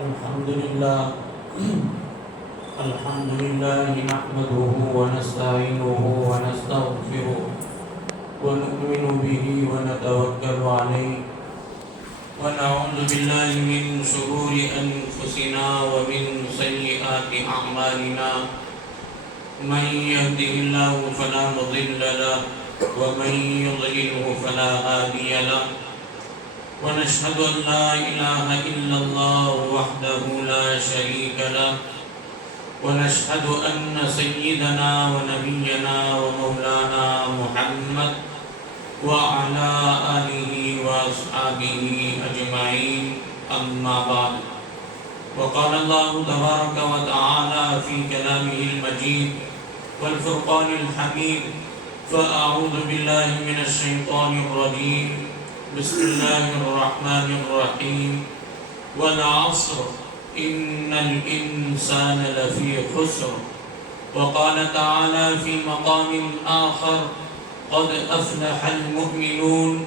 الحمد لله الحمد لله نحمده ونستعينه ونستغفره ونؤمن به ونتوكل عليه ونعوذ بالله من شرور أنفسنا ومن سيئات أعمالنا من يهده الله فلا مضل له ومن يضلله فلا هادي له ونشهد أن لا إله إلا الله وحده لا شريك له ونشهد أن سيدنا ونبينا ومولانا محمد وعلى آله وأصحابه أجمعين أما بعد وقال الله تبارك وتعالى في كلامه المجيد والفرقان الحميد فأعوذ بالله من الشيطان الرجيم بسم الله الرحمن الرحيم والعصر إن الإنسان لفي خسر وقال تعالى في مقام آخر قد أفلح المؤمنون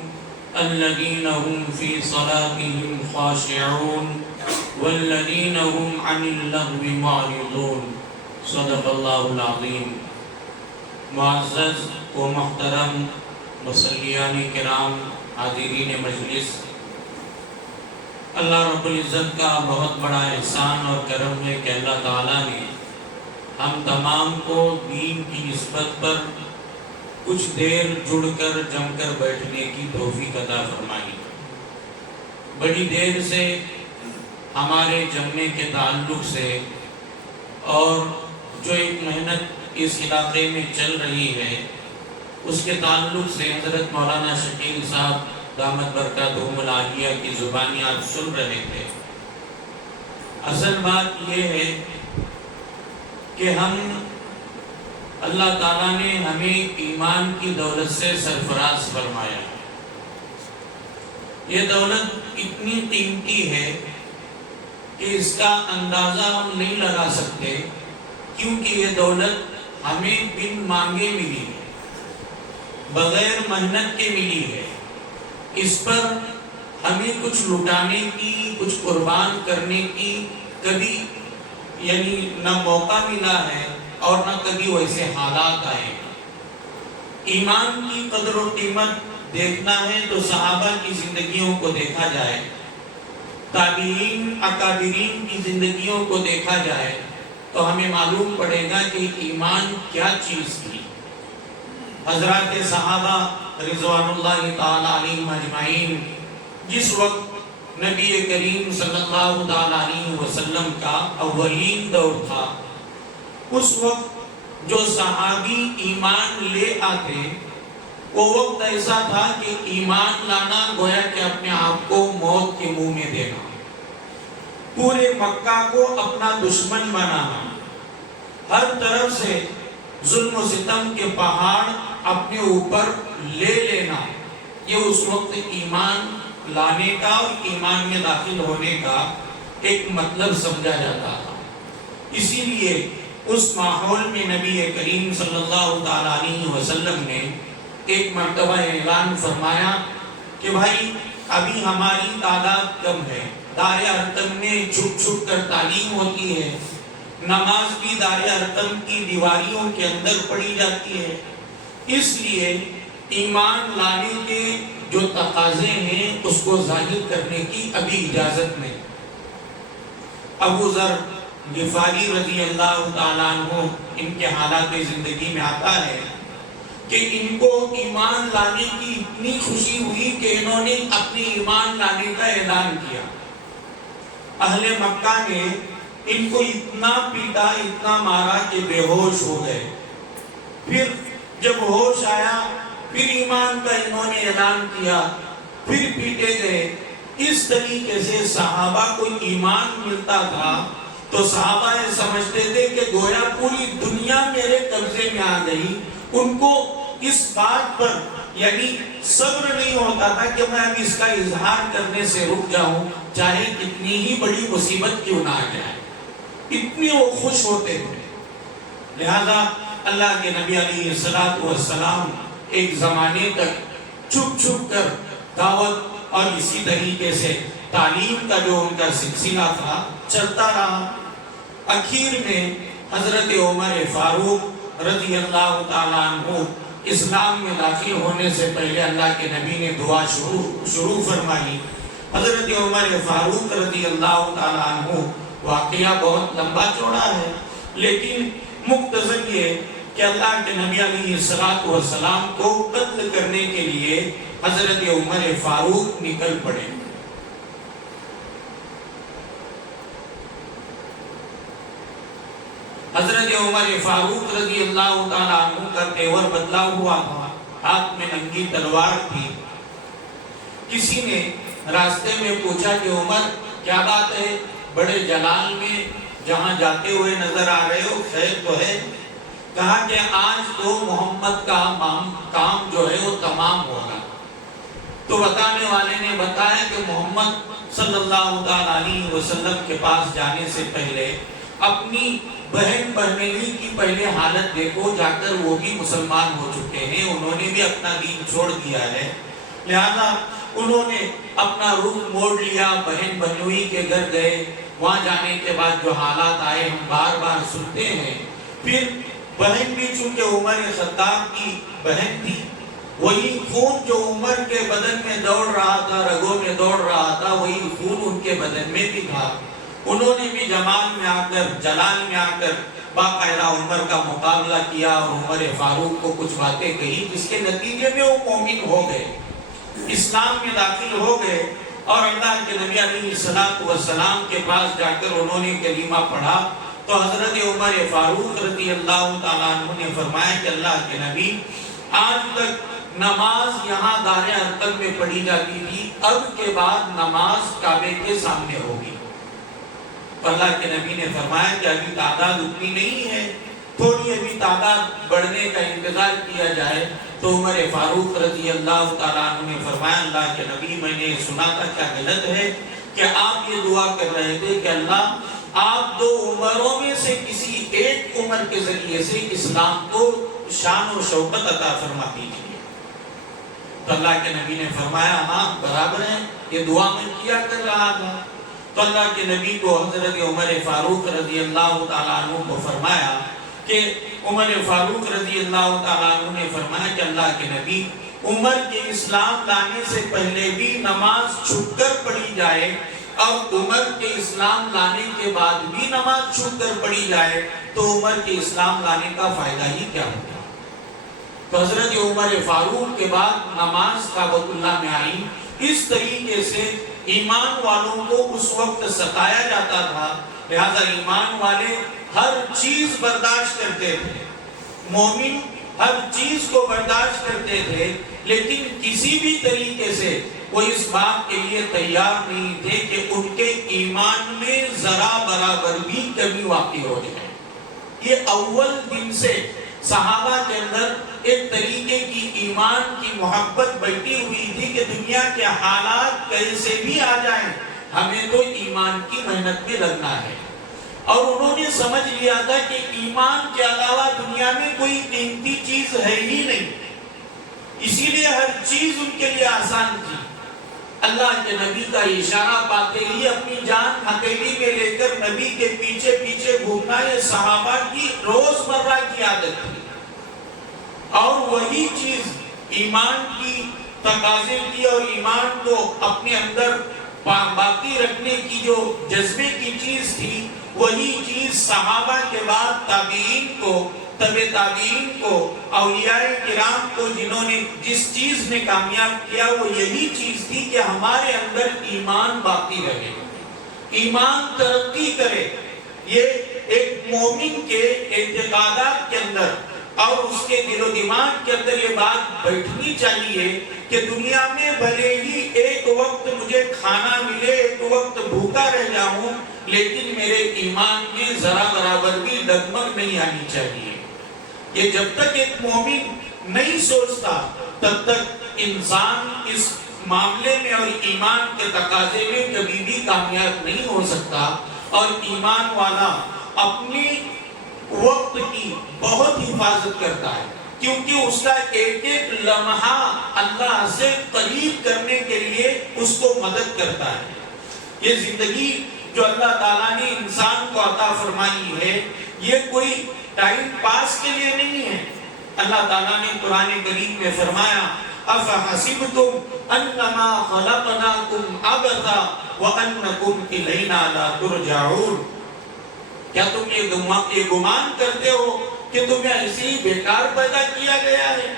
الذين هم في صلاتهم خاشعون والذين هم عن اللغو معرضون صدق الله العظيم. معزز و محترم مصلیان کرام، حاضرین مجلس، اللہ رب العزت کا بہت بڑا احسان اور کرم ہے کہ اللہ تعالیٰ نے ہم تمام کو دین کی نسبت پر کچھ دیر جڑ کر جم کر بیٹھنے کی توفیق عطا فرمائی. بڑی دیر سے ہمارے جمنے کے تعلق سے اور جو ایک محنت اس علاقے میں چل رہی ہے اس کے تعلق سے حضرت مولانا شکیل صاحب دامت برکاتہم العالیہ کی زبانی آپ سن رہے تھے. اصل بات یہ ہے کہ ہم اللہ تعالیٰ نے ہمیں ایمان کی دولت سے سرفراز فرمایا. یہ دولت اتنی قیمتی ہے کہ اس کا اندازہ ہم نہیں لگا سکتے، کیونکہ یہ دولت ہمیں بن مانگے ملی ہے، بغیر محنت کے ملی ہے. اس پر ہمیں کچھ لٹانے کی، کچھ قربان کرنے کی کبھی نہ موقع ملا ہے اور نہ کبھی ویسے حالات آئے. ایمان کی قدر و قیمت دیکھنا ہے تو صحابہ کی زندگیوں کو دیکھا جائے، تابعین اکابرین کی زندگیوں کو دیکھا جائے تو ہمیں معلوم پڑے گا کہ ایمان کیا چیز تھی. حضرات صحابہ رضوان اللہ تعالی علیہم اجمعین جس وقت نبی کریم صلی اللہ تعالی علیہ وسلم کا اولین دور تھا، اس وقت جو صحابی ایمان لے آتے وہ وقت ایسا تھا کہ ایمان لانا گویا کہ اپنے آپ کو موت کے منہ میں دینا، پورے مکہ کو اپنا دشمن بنانا، ہر طرف سے ظلم و ستم کے پہاڑ اپنے اوپر لے لینا. یہ اس وقت ایمان لانے کا اور ایمان میں داخل ہونے کا ایک مطلب سمجھا جاتا تھا. اسی لیے اس ماحول میں نبی کریم صلی اللہ تعالی علیہ وسلم نے ایک مرتبہ اعلان فرمایا کہ بھائی ابھی ہماری تعداد کم ہے، دار ارقم میں چھپ چھپ کر تعلیم ہوتی ہے، نماز بھی دار ارقم کی دیواریوں کے اندر پڑھی جاتی ہے، اس لیے ایمان لانے کے جو تقاضے ہیں اس کو ظاہر کرنے کی ابھی اجازت نہیں. ابو ذر غفاری رضی اللہ تعالیٰ عنہ ان کے حالات زندگی میں آتا ہے کہ ان کو ایمان لانے کی اتنی خوشی ہوئی کہ انہوں نے اپنے ایمان لانے کا اعلان کیا. اہل مکہ نے ان کو اتنا پیٹا، اتنا مارا کہ بے ہوش ہو گئے. پھر جب ہوش آیا پھر ایمان کا انہوں نے اعلان کیا، پھر پیٹے گئے. اس طریقے سے صحابہ کو ایمان ملتا تھا تو صحابہ یہ سمجھتے تھے کہ گویا پوری دنیا میرے قبضے میں آ گئی. ان کو اس بات پر صبر نہیں ہوتا تھا کہ میں اب اس کا اظہار کرنے سے رک جاؤں، چاہے کتنی ہی بڑی مصیبت کیوں نہ آ جائے. اتنی وہ خوش ہوتے تھے. لہذا اللہ کے نبی علیہ السلام ایک زمانے تک چھپ چھپ کر دعوت اور اسی طریقے سے تعلیم کا جو ان کا سلسلہ تھا چلتا رہا. اخیر میں حضرت عمر فاروق رضی اللہ تعالیٰ عنہ اسلام میں داخل ہونے سے پہلے اللہ کے نبی نے دعا شروع فرمائی. حضرت عمر فاروق رضی اللہ تعالیٰ عنہ واقعہ بہت لمبا چوڑا ہے، لیکن مختصر یہ کہ اللہ کے نبی علیہ السلام کو قتل کرنے کے لیے حضرت عمر فاروق نکل پڑے. حضرت عمر فاروق رضی اللہ تعالیٰ عنہ کا تیور بدلا ہوا تھا، ہاتھ میں ننگی تلوار تھی. کسی نے راستے میں پوچھا کہ عمر کیا بات ہے، بڑے جلال میں جہاں جاتے ہوئے نظر آ رہے ہو، خیر تو ہے؟ کہا کہ آج تو محمد کا کام جو ہے وہ تمام ہوگا. تو بتانے والے نے بتایا کہ محمد صلی اللہ علیہ وسلم کے پاس جانے سے پہلے اپنی بہن برمیلی کی پہلے حالت دیکھو، جا کر وہ بھی مسلمان ہو چکے ہیں، انہوں نے بھی اپنا دین چھوڑ دیا ہے، لہذا انہوں نے اپنا رخ موڑ لیا، بہن بنوئی کے گھر گئے. وہاں جانے کے بعد جو حالات آئے ہم بار بار سنتے ہیں. پھر بہن بھی چونکہ عمر خطاب کی بہن تھی، وہی خون جو عمر کے بدن میں دوڑ رہا تھا، رگوں میں دوڑ رہا تھا، وہی خون ان کے بدن میں بھی تھا. انہوں نے بھی جمال میں آ کر، جلال میں آ کر باقاعدہ عمر کا مقابلہ کیا اور عمر فاروق کو کچھ باتیں کہی، جس کے نتیجے میں وہ مومن ہو گئے، اسلام میں داخل ہو گئے. اور اللہ کے نبی علیہ السلام کے پاس جا کر انہوں نے کلمہ پڑھا تو حضرت عمر فاروق رضی اللہ تعالیٰ عنہ نے فرمایا کہ اللہ کے نبی، آج تک نماز یہاں دار ارقم میں پڑھی جاتی تھی، اب کے بعد نماز کعبے کے سامنے ہوگی. اللہ کے نبی نے فرمایا کہ ابھی تعداد اتنی نہیں ہے، تھوڑی ابھی تعداد بڑھنے کا انتظار کیا جائے. تو عمر فاروق رضی اللہ تعالیٰ عنہ نے فرمایا اللہ کے نبی، میں نے سنا تھا، کیا غلط ہے کہ آپ یہ دعا کر رہے تھے کہ اللہ آپ دو عمروں میں سے کسی ایک عمر کے ذریعے سے اسلام کو شان و شوکت عطا فرما دیجیے. تو اللہ کے نبی نے فرمایا ہاں برابر ہے، یہ دعا میں کیا کر رہا تھا. تو اللہ کے نبی کو حضرت عمر فاروق رضی اللہ تعالیٰ عنہ کو فرمایا کہ عمر فاروق رضی اللہ تعالیٰ عنہ نے فرمایا کہ اللہ کے نبی، عمر کے اسلام لانے سے پہلے بھی نماز چھپ کر پڑھی جائے اور عمر کے اسلام لانے کے بعد بھی نماز چھپ کر پڑھی جائے تو عمر کے اسلام لانے کا فائدہ ہی کیا ہوگا. تو حضرت عمر فاروق کے بعد نماز کعبۃ اللہ میں آئی. اس طریقے سے ایمان والوں کو اس وقت ستایا جاتا تھا، لہذا ایمان والے ہر چیز برداشت کرتے تھے، مومن ہر چیز کو برداشت کرتے تھے، لیکن کسی بھی طریقے سے وہ اس بات کے لیے تیار نہیں تھے کہ ان کے ایمان میں ذرا برابر بھی کمی واقع ہو جائے. یہ اول دن سے صحابہ کے اندر ایک طریقے کی ایمان کی محبت بیٹھی ہوئی تھی کہ دنیا کے حالات کیسے بھی آ جائیں، ہمیں تو ایمان کی محنت میں لگنا ہے. اور انہوں نے سمجھ لیا تھا کہ ایمان کے علاوہ دنیا میں کوئی قیمتی چیز ہے ہی نہیں، اسی لیے ہر چیز ان کے لیے آسان تھی. اللہ کے نبی کا اشارہ پاتے ہی اپنی جان ہتھیلی میں لے کر نبی کے پیچھے پیچھے گھومنا یہ صحابہ کی روزمرہ کی عادت تھی. اور وہی چیز ایمان کی تقاضے کی اور ایمان کو اپنے اندر باقی رکھنے کی جو جذبے کی چیز تھی، وہی چیز صحابہ کے بعد تابعین کو، تبع تابعین کو، اولیاء کرام کو جنہوں نے جس چیز نے کامیاب کیا وہ یہی چیز تھی کہ ہمارے اندر ایمان باقی رہے، ایمان ترقی کرے. یہ ایک مومن کے اعتقادات کے اندر اور اس کے دل و دماغ کے اندر یہ بات بیٹھنی چاہیے کہ دنیا میں بھلے ہی ایک وقت مجھے کھانا ملے، ایک وقت بھوکا رہ جاؤں، لیکن میرے ایمان میں ذرا برابر بھی ڈگمگ نہیں آنی چاہیے. یہ جب تک ایک مومن نہیں سوچتا تب تک انسان اس معاملے میں اور ایمان کے تقاضے میں کبھی بھی کامیاب نہیں ہو سکتا. اور ایمان والا اپنی وقت کی بہت حفاظت کرتا ہے، کیونکہ اس کا ایک ایک لمحہ اللہ سے قریب کرنے کے لیے اس کو مدد کرتا ہے. یہ زندگی جو اللہ تعالیٰ نے انسان کو عطا فرمائی ہے یہ کوئی ٹائم پاس کے لیے نہیں ہے۔ اللہ تعالیٰ نے قرآن کریم میں فرمایا أَفَحَسِبْتُمْ أَنَّمَا خَلَقْنَاكُمْ عَبَثًا وَأَنَّكُمْ إِلَيْنَا لَا تُرْجَعُونَ، کیا تم یہ گمان کرتے ہو کہ تمہیں ایسے ہی بیکار پیدا کیا گیا ہے؟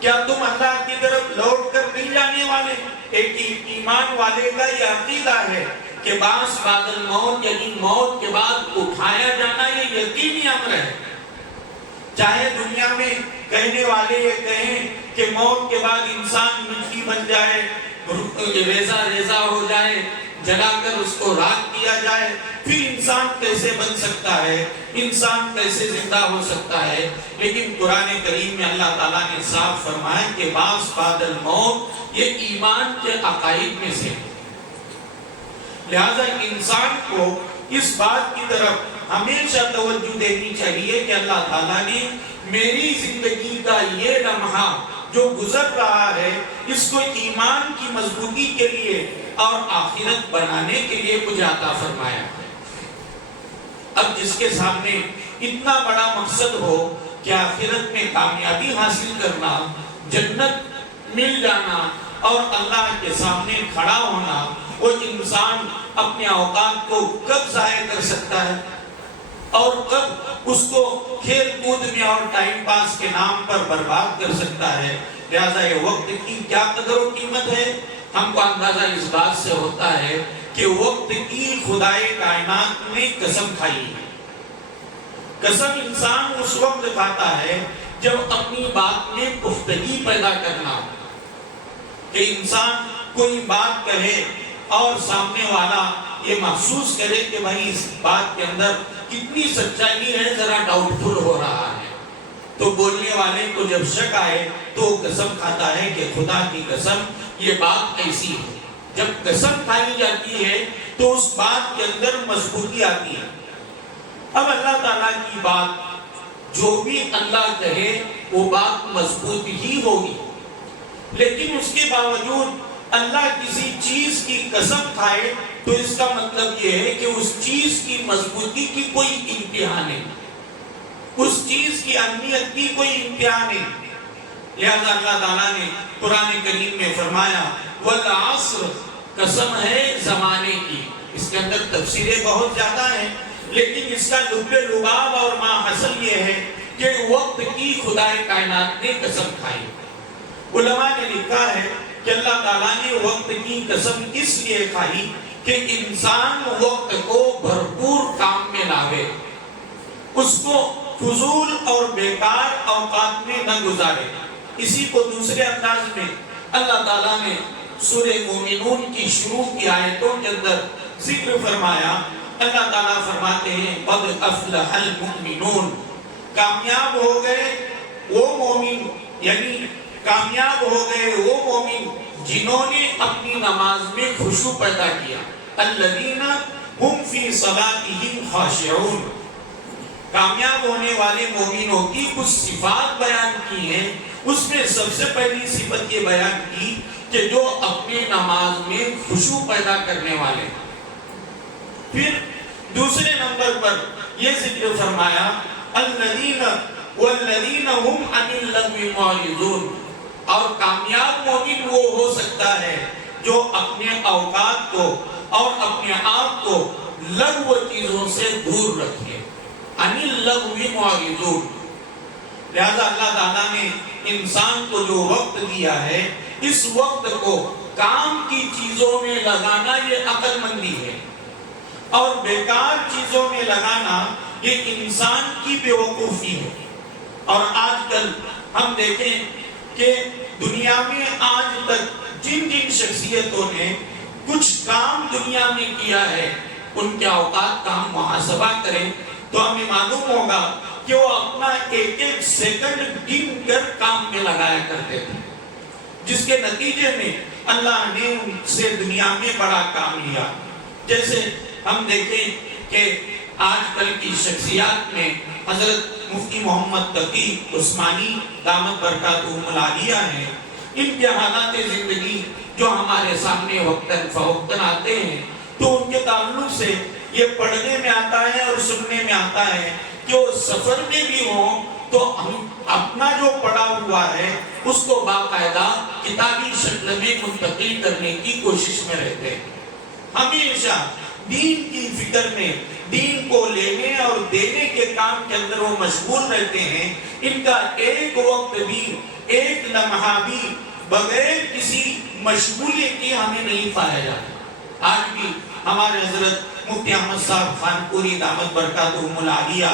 کیا تم اللہ کی طرف لوٹ کر نہیں جانے والے؟ ایک ایمان والے کا یہ عقیدہ ہے کہ بعض بعد الموت یعنی موت کے بعد اٹھایا جانا یہ یقینی امر ہے۔ چاہے دنیا میں کہنے والے یہ کہیں کہ موت کے بعد انسان مٹی بن جائے، ریزہ ریزہ ہو جائے، جلا کر اس کو راکھ کیا جائے، پھر انسان کیسے بن سکتا ہے، انسان کیسے زندہ ہو سکتا ہے؟ لیکن قرآن کریم میں اللہ تعالیٰ نے صاف فرمایا کہ بعض بعد الموت یہ ایمان کے عقائد میں سے، لہذا انسان کو اس بات کی طرف ہمیشہ توجہ دینی چاہیے کہ اللہ تعالیٰ نے میری زندگی کا یہ لمحہ جو گزر رہا ہے اس کو ایمان کی مضبوطی کے لیے اور آخرت بنانے کے لیے مجھے عطا فرمایا۔ اب جس کے سامنے اتنا بڑا مقصد ہو کہ آخرت میں کامیابی حاصل کرنا، جنت مل جانا اور اللہ کے سامنے کھڑا ہونا، وہ انسان اپنے اوقات کو کب ضائع کر سکتا ہے اور کب اس کو کھیل کود میں اور ٹائم پاس کے نام پر برباد کر سکتا ہے؟ لہذا یہ وقت کی کیا قدر و قیمت ہے ہم کو اندازہ اس بات سے ہوتا ہے کہ وقت کی خدائے کائنات نے قسم کھائی ہے۔ قسم انسان اس وقت کھاتا ہے جب اپنی بات میں پختگی پیدا کرنا، کہ انسان کوئی بات کہے اور سامنے والا یہ محسوس کرے کہ بھائی اس بات کے اندر کتنی سچائی ہے، ذرا ڈاؤٹ فل ہو رہا ہے، تو بولنے والے کو جب شک آئے تو قسم کھاتا ہے کہ خدا کی قسم یہ بات ایسی ہے۔ جب قسم کھائی جاتی ہے تو اس بات کے اندر مضبوطی آتی ہے۔ اب اللہ تعالیٰ کی بات جو بھی اللہ کہے وہ بات مضبوط ہی ہوگی، لیکن اس کے باوجود اللہ کسی چیز کی قسم کھائے تو اس کا مطلب یہ ہے کہ اس چیز کی مضبوطی کی کوئی انتہا نہیں، اس چیز کی اہمیت کی کوئی انتہا نہیں۔ لہذا اللہ تعالیٰ نے قرآن کریم میں فرمایا والعصر، قسم ہے زمانے کی۔ اس کے اندر تفسیریں بہت زیادہ ہیں، لیکن اس کا لب لباب اور ماحصل یہ ہے کہ وقت کی خدائے کائنات نے قسم کھائی۔ علماء نے لکھا ہے کہ اللہ تعالیٰ نے وقت کی قسم اس لیے کھائی کہ انسان وقت کو بھرپور کام میں لاوے، اس کو فضول اور بیکار اوقات میں نہ گزارے۔ اسی کو دوسرے انداز میں اللہ تعالیٰ نے سورہ مومنون کی شروع کی آیتوں کے اندر ذکر فرمایا۔ اللہ تعالیٰ فرماتے ہیں قد افلح المؤمنون، کامیاب ہو گئے وہ مومن، یعنی کامیاب ہو گئے وہ مومن جنہوں نے اپنی نماز میں خشوع پیدا کیا۔ الذین ہم فی صلاتہم خاشعون، کامیاب ہونے والے مومنوں کی کچھ صفات بیان کی ہیں۔ اس میں سب سے پہلی صفت یہ بیان کی کہ جو اپنے نماز میں خشوع پیدا کرنے والے۔ پھر دوسرے نمبر پر یہ ذکر فرمایا الذین والذین ہم عن اللغو معرضون، اور کامیاب مومن وہ ہو سکتا ہے جو اپنے اوقات کو اور اپنے آپ کو لغو چیزوں سے دور رکھے، عن اللغو معرضون۔ لہذا اللہ تعالیٰ نے انسان کو جو وقت دیا ہے اس وقت کو کام کی چیزوں میں لگانا یہ عقل مندی ہے، اور بیکار چیزوں میں لگانا یہ انسان کی بے وقوفی ہے۔ اور آج کل ہم دیکھیں کہ دنیا میں آج تک جن جن شخصیتوں نے کچھ کام دنیا میں کیا ہے ان کے اوقات کا ہم محاسبہ کریں تو ہمیں معلوم ہوگا کہ وہ اپنا ایک ایک سیکنڈ گن کر کام میں لگایا کرتے تھے، جس کے نتیجے میں اللہ نے ان سے دنیا میں بڑا کام لیا۔ جیسے ہم دیکھیں کہ آج کل کی شخصیات میں حضرت مفتی محمد تقی عثمانی دامت برکاتہم العالیہ ہیں۔ ان کے حالات زندگی جو ہمارے سامنے وقتاً فوقتاً آتے ہیں سے یہ پڑھنے میں آتا ہے اور سننے میں آتا ہے کہ وہ سفر میں بھی ہوں تو ہم اپنا جو پڑھا ہوا ہے اس کو باقاعدہ کتابی شکل میں منتقل کرنے کی کوشش میں رہتے ہیں. ہمیشہ دین کی فکر میں، دین کو لینے اور دینے کے کام کے اندر وہ مشغول رہتے ہیں. ان کا ایک وقت بھی، ایک لمحہ بھی بغیر کسی مشغولیت کی ہمیں نہیں پایا جاتا. آج بھی ہمارے حضرت مفتی احمد صاحب خانپوری دامت برکاتہم العالیہ،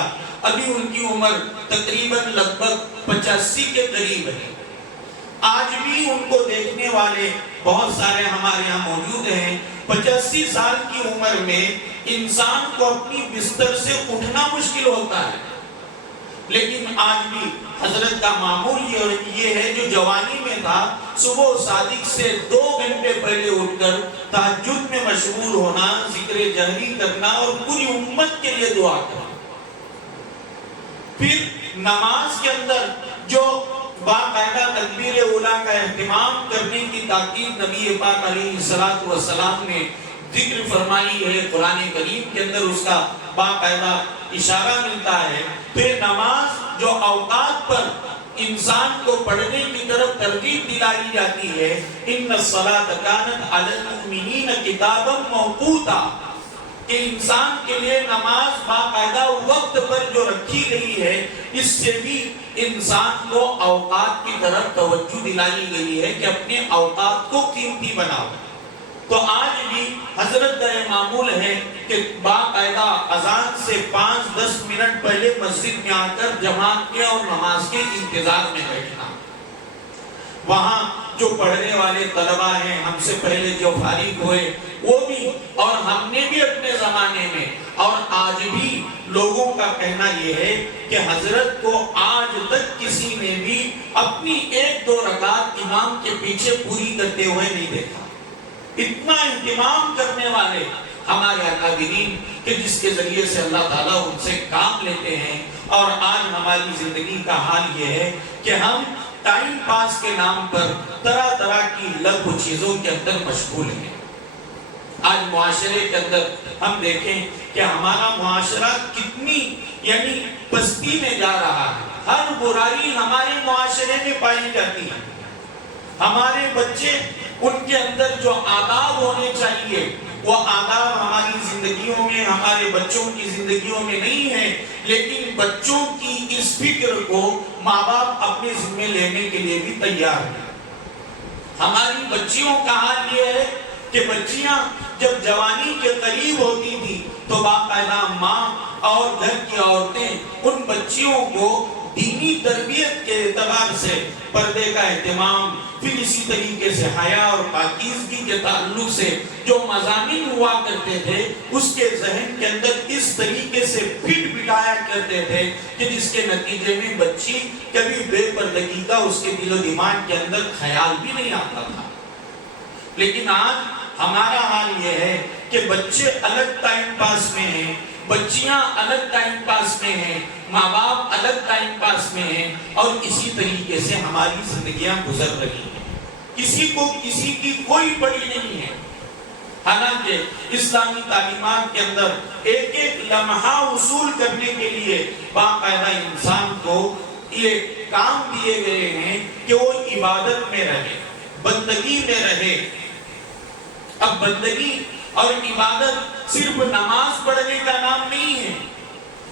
ابھی ان کی عمر تقریباً لگ بھگ 85 کے قریب ہے. آج بھی ان کو دیکھنے والے بہت سارے ہمارے یہاں موجود ہیں. 85 سال کی عمر میں انسان کو اپنی بستر سے اٹھنا مشکل ہوتا ہے، لیکن آج بھی حضرت کا معمول یہ ہے، جو جوانی میں تھا صبح صادق سے 2 گھنٹے پہلے اٹھ کر تہجد میں مشغول ہونا، ذکر جہری کرنا اور پوری امت کے لیے دعا کرنا. پھر نماز کے اندر جو باقاعدہ تکبیر اولیٰ کا اہتمام کرنے کی تاکید نبی پاک علیہ السلام نے ذکر فرمائی ہے، قرآن کریم کے اندر اس کا باقاعدہ اشارہ ملتا ہے. پھر نماز جو اوقات پر انسان کو پڑھنے کی طرف ترغیب دلائی جاتی ہے، ان الصلاۃ کانت علی المؤمنین کتابا موقوتا، کہ انسان کے لیے نماز باقاعدہ وقت پر جو رکھی گئی ہے، اس سے بھی انسان کو اوقات کی طرف توجہ دلائی گئی ہے کہ اپنے اوقات کو قیمتی بناؤ. تو آج بھی حضرت کا یہ معمول ہے کہ باقاعدہ اذان سے 5-10 منٹ پہلے مسجد میں آ کر جماعت کے اور نماز کے انتظار میں بیٹھنا. وہاں جو پڑھنے والے طلبہ ہیں، ہم سے پہلے جو فارغ ہوئے وہ بھی، اور ہم نے بھی اپنے زمانے میں، اور آج بھی لوگوں کا کہنا یہ ہے کہ حضرت کو آج تک کسی نے بھی اپنی 1-2 رکعت امام کے پیچھے پوری کرتے ہوئے نہیں دیکھا. اتنا اہتمام کرنے والے ہمارے اکابرین کہ جس کے ذریعے سے اللہ تعالیٰ ان سے کام لیتے ہیں. اور آج ہماری زندگی کا حال یہ ہے کہ ہم ٹائم پاس کے نام پر طرح طرح کی لغو چیزوں کے اندر مشغول ہیں. آج معاشرے کے اندر ہم دیکھیں کہ ہمارا معاشرہ کتنی یعنی پستی میں جا رہا ہے. ہر برائی ہمارے معاشرے میں پائی جاتی ہے. ہمارے بچے، ان کے اندر جو آداب ہونے چاہیے وہ آداب ہماری زندگیوں میں، ہمارے بچوں کی زندگیوں میں نہیں ہے. لیکن بچوں کی اس فکر کو ماں باپ اپنے ذمہ لینے کے لیے بھی تیار ہیں. ہماری بچیوں کا حال یہ ہے کہ بچیاں جب جوانی کے قریب ہوتی تھی تو باقاعدہ ماں اور گھر کی عورتیں ان بچیوں کو دینی تربیت کے اعتبار سے پردے کا اہتمام، پھر اسی طریقے سے حیا اور پاکیزگی کے تعلق سے جو مضامین ہوا کرتے تھے اس کے ذہن کے اندر اس طریقے سے فٹ بٹھایا کرتے تھے کہ جس کے نتیجے میں بچی کبھی بے پردگی کا اس کے دل و دماغ کے اندر خیال بھی نہیں آتا تھا. لیکن آج ہمارا حال یہ ہے کہ بچے الگ ٹائم پاس میں ہیں، بچیاں الگ ٹائم پاس میں ہیں، ماں باپ الگ ٹائم پاس میں ہیں، اور اسی طریقے سے ہماری زندگیاں گزر رہی ہیں. کسی کو کسی کی کوئی پڑی نہیں ہے. حالانکہ اسلامی تعلیمات کے اندر ایک ایک لمحہ وصول کرنے کے لیے باقاعدہ انسان کو یہ کام دیے گئے ہیں کہ وہ عبادت میں رہے، بندگی میں رہے. اب بندگی اور عبادت صرف نماز پڑھنے کا نام نہیں ہے،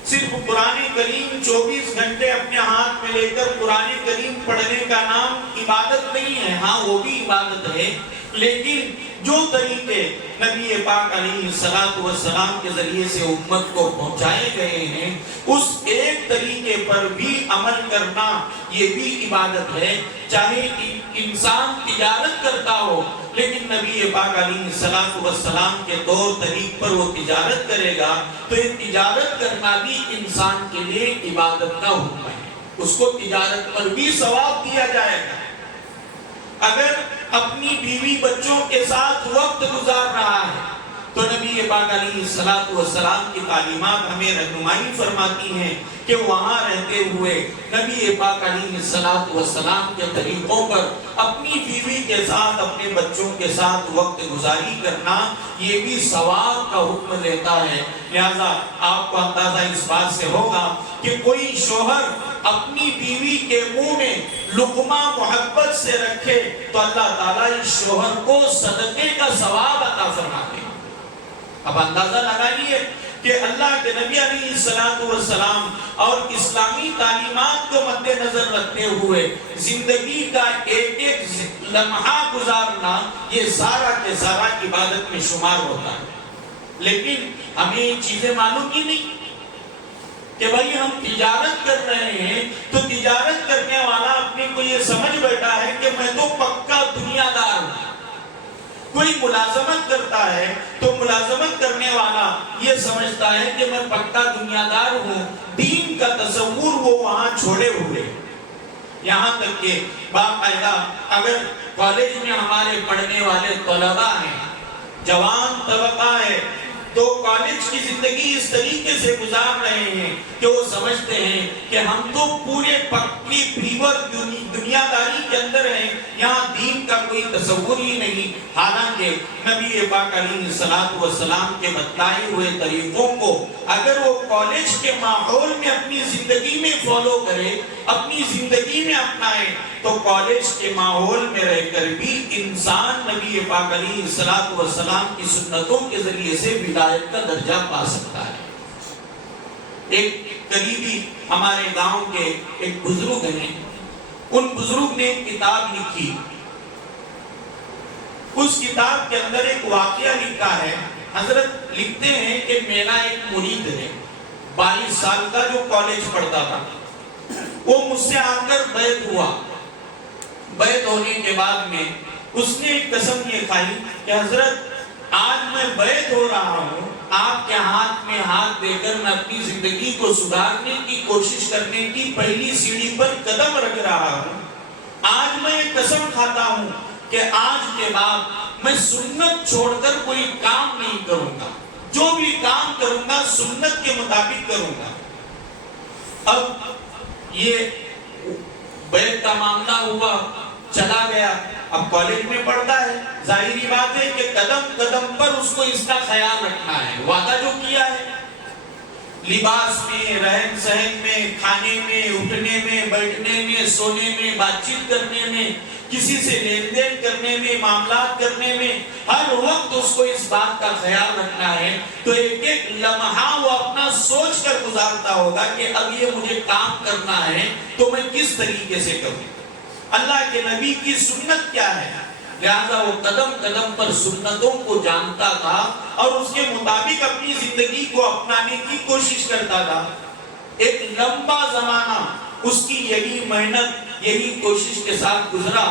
صرف قرآن کریم 24 گھنٹے اپنے ہاتھ میں لے کر قرآن کریم پڑھنے کا نام عبادت نہیں ہے. ہاں وہ بھی عبادت ہے، لیکن جو طریقے نبی پاک علیہ السلام کے ذریعے سے امت کو پہنچائے گئے ہیں اس ایک طریقے پر بھی عمل کرنا یہ بھی عبادت ہے. چاہے انسان تجارت کرتا ہو لیکن نبی پاک علیہ السلام کے طور طریق پر وہ تجارت کرے گا تو یہ تجارت کرنا بھی انسان کے لیے عبادت کا حکم ہے. اس کو تجارت پر بھی ثواب دیا جائے گا. اگر اپنی بیوی بچوں کے ساتھ وقت گزار رہا ہے تو نبی نبی پاک علیہ السلام کی تعلیمات ہمیں رہنمائی فرماتی ہیں کہ وہاں رہتے ہوئے نبی پاک علیہ السلام کے طریقوں پر اپنی بیوی کے ساتھ اپنے بچوں کے ساتھ وقت گزاری کرنا یہ بھی ثواب کا حکم دیتا ہے۔ لہذا آپ کو اندازہ اس بات سے ہوگا کہ کوئی شوہر اپنی بیوی کے منہ میں لقمہ محبت سے رکھے تو اللہ تعالیٰ اس شوہر کو صدقے کا ثواب عطا فرماتے ہیں۔ اب اندازہ لگائیے کہ اللہ کے نبی علیہ السلام اور اسلامی تعلیمات کو مد نظر رکھتے ہوئے زندگی کا ایک ایک لمحہ گزارنا یہ سارا کے سارا عبادت میں شمار ہوتا ہے۔ لیکن ہمیں یہ چیزیں معلوم ہی نہیں کہ بھائی ہم تجارت کر رہے ہیں تو تجارت کرنے والا اپنے کو یہ سمجھ بیٹھا ہے کہ میں تو پکا دنیا دار ہوں۔ کوئی ملازمت کرتا ہے تو ملازمت کرنے والا یہ سمجھتا ہے کہ میں پکا دنیا دار ہوں، دین کا تصور وہ وہاں چھوڑے ہوئے۔ یہاں تک کہ باقاعدہ اگر کالج میں ہمارے پڑھنے والے طلباء ہیں، جوان طبقہ ہے، تو کالج کی زندگی اس طریقے سے گزار رہے ہیں کہ وہ سمجھتے ہیں کہ ہم تو پورے پکی پیور دنیا داری کے اندر ہیں، یہاں دین کا کوئی تصور ہی نہیں۔ حالانکہ نبی پاک علیہ السلام کے بتلائے ہوئے طریقوں کو اگر وہ کالج کے ماحول میں اپنی زندگی میں فالو کرے، اپنی زندگی میں اپنائے، تو کالج کے ماحول میں رہ کر بھی انسان نبی پاک علیہ السلام کی سنتوں کے ذریعے سے ولایت کا درجہ پا سکتا ہے۔ ایک قریبی ہمارے گاؤں کے ایک بزرگ ہیں، ان بزرگ نے ایک کتاب لکھی، اس کتاب کے اندر ایک واقعہ لکھا ہے۔ حضرت لکھتے ہیں کہ میرا ایک مرید ہے 22 سال کا جو کالج پڑھتا تھا، وہ مجھ سے آ کر بیعت ہوا۔ بیعت ہونے کے بعد میں اس نے ایک قسم یہ کھائی کہ حضرت آج میں بیعت ہو رہا ہوں، آپ کے ہاتھ میں ہاتھ دے کر میں اپنی زندگی کو سدھارنے کی کوشش کرنے کی پہلی سیڑھی پر قدم رکھ رہا ہوں۔ آج میں یہ قسم کھاتا ہوں کہ آج کے بعد میں سنت چھوڑ کر کوئی کام نہیں کروں گا، جو بھی کام کروں گا سنت کے مطابق کروں گا۔ اب یہ بیعت کا معاملہ ہوا، چلا گیا، اب کالج میں پڑھتا ہے، ظاہری بات ہے کہ قدم قدم پر اس کو اس کا خیال رکھنا ہے۔ وعدہ جو کیا ہے لباس میں، رہن سہن میں، کھانے میں، اٹھنے میں، بیٹھنے میں، سونے میں، بات چیت کرنے میں، کسی سے لین دین کرنے میں، معاملات کرنے میں، ہر وقت اس کو اس بات کا خیال رکھنا ہے۔ تو ایک ایک لمحہ وہ اپنا سوچ کر گزارتا ہوگا کہ اب یہ مجھے کام کرنا ہے تو میں کس طریقے سے کروں، اللہ کے نبی کی سنت کیا ہے۔ لہذا وہ قدم قدم پر سنتوں کو جانتا تھا اور اس کے مطابق اپنی زندگی کو اپنانے کی کوشش کرتا تھا۔ ایک لمبا زمانہ اس کی یہی محنت، یہی کوشش کے ساتھ گزرا۔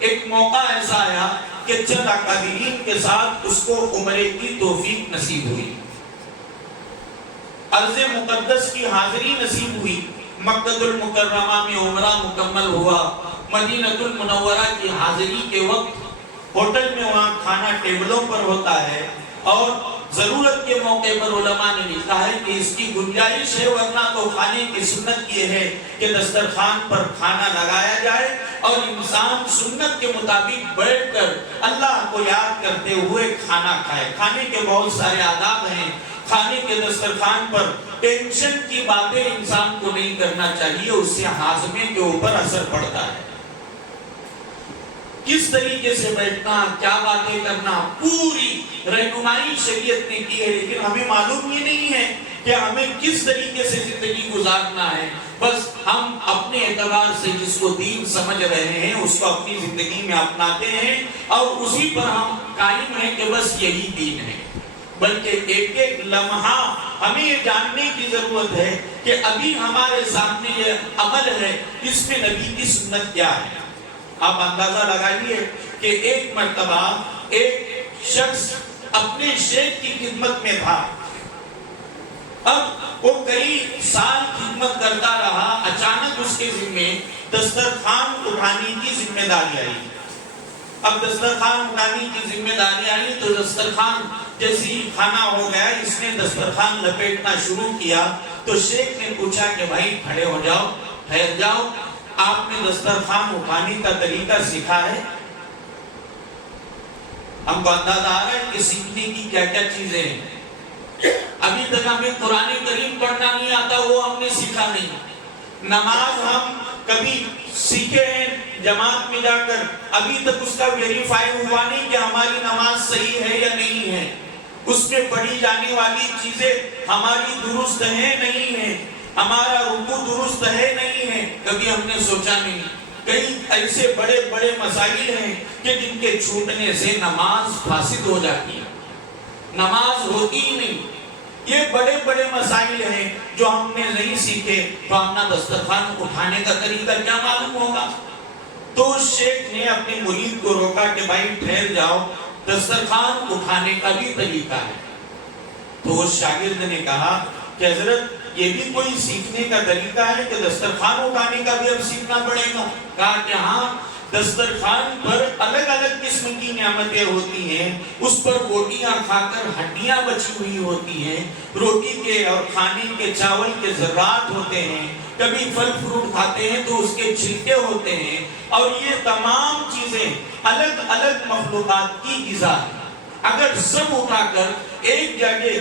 ایک موقع ایسا آیا کہ چند اکابرین کے ساتھ اس کو عمرے کی توفیق نصیب ہوئی، ارض مقدس کی حاضری نصیب ہوئی، مکہ المکرمہ میں عمرہ مکمل ہوا۔ مدینہ المنورہ کی حاضری کے وقت ہوٹل میں وہاں کھانا ٹیبلوں پر ہوتا ہے، اور ضرورت کے موقع پر علماء نے لکھا ہے کہ اس کی گنجائش ہے، ورنہ تو کھانے کی سنت یہ ہے کہ دسترخوان پر کھانا لگایا جائے اور انسان سنت کے مطابق بیٹھ کر اللہ کو یاد کرتے ہوئے کھانا کھائے۔ کھانے کے بہت سارے آداب ہیں۔ کھانے کے دسترخوان پر ٹینشن کی باتیں انسان کو نہیں کرنا چاہیے، اس سے ہاضمے کے اوپر اثر پڑتا ہے۔ کس طریقے سے بیٹھنا، کیا باتیں کرنا، پوری رہنمائی شریعت نے کی ہے، لیکن ہمیں معلوم یہ نہیں ہے کہ ہمیں کس طریقے سے زندگی گزارنا ہے۔ بس ہم اپنے اعتبار سے جس کو دین سمجھ رہے ہیں اس کو اپنی زندگی میں اپناتے ہیں اور اسی پر ہم قائم ہیں کہ بس یہی دین ہے۔ بلکہ ایک ایک لمحہ ہمیں یہ جاننے کی ضرورت ہے کہ ابھی ہمارے سامنے یہ عمل ہے، اس میں نبی کی سنت کیا ہے۔ آپ اندازہ لگائیے کہ ایک مرتبہ ایک شخص اپنے شیخ کی خدمت میں تھا، اب وہ کئی سال خدمت کرتا رہا، اچانک اس کے ذمے دسترخوان اٹھانے کی ذمہ داری آئی۔ اب دسترخوان اٹھانے کی ذمہ داری آئی تو دسترخوان جیسے ہی کھانا ہو گیا اس نے دسترخوان لپیٹنا شروع کیا تو شیخ نے پوچھا کہ بھائی کھڑے ہو جاؤ، ٹھہر جاؤ، آپ نے دسترخوان اٹھانے کا طریقہ سیکھا ہے؟ ہم کو اندازہ آ رہا ہے کہ سیکھنے کی کیا کیا چیزیں ہیں۔ ابھی تک ہمیں قرآن کریم پڑھنا نہیں آتا، وہ ہم نے سیکھا نہیں۔ نماز ہم کبھی سیکھے ہیں جماعت میں جا کر، ابھی تک اس کا ویریفائی ہوا نہیں کہ ہماری نماز صحیح ہے یا نہیں ہے، اس میں پڑھی جانے والی چیزیں ہماری درست ہیں نہیں ہیں، ہمارا رکوع درست ہے نہیں ہے، کبھی ہم نے سوچا نہیں۔ کئی ایسے بڑے بڑے مسائل ہیں کہ جن کے چھوٹنے سے نماز فاسد ہو جاتی ہے، نماز ہوتی ہی نہیں۔ یہ بڑے بڑے مسائل ہیں جو ہم نے نہیں سیکھے تو ہمنا دسترخوان اٹھانے کا طریقہ کیا معلوم ہوگا؟ تو شیخ نے اپنے مرید کو روکا کہ بھائی ٹھہر جاؤ، دسترخوان اٹھانے کا بھی طریقہ ہے۔ تو اس شاگرد نے کہا کہ حضرت یہ بھی کوئی سیکھنے کا طریقہ ہے کہ دسترخوان اٹھانے کا بھی اب سیکھنا پڑے گا؟ کہا کہ ہاں، دسترخوان پر الگ الگ قسم کی نعمتیں ہوتی ہیں، اس پر روٹیاں کھا کر ہڈیاں بچی ہوئی ہوتی ہیں، روٹی کے اور کھانے کے چاول کے ذرات ہوتے ہیں، کبھی پھل فروٹ کھاتے ہیں تو اس کے چھلکے ہوتے ہیں، اور یہ تمام چیزیں الگ الگ مخلوقات کی غذا ہیں۔ اگر سب اٹھا کر ایک جگہ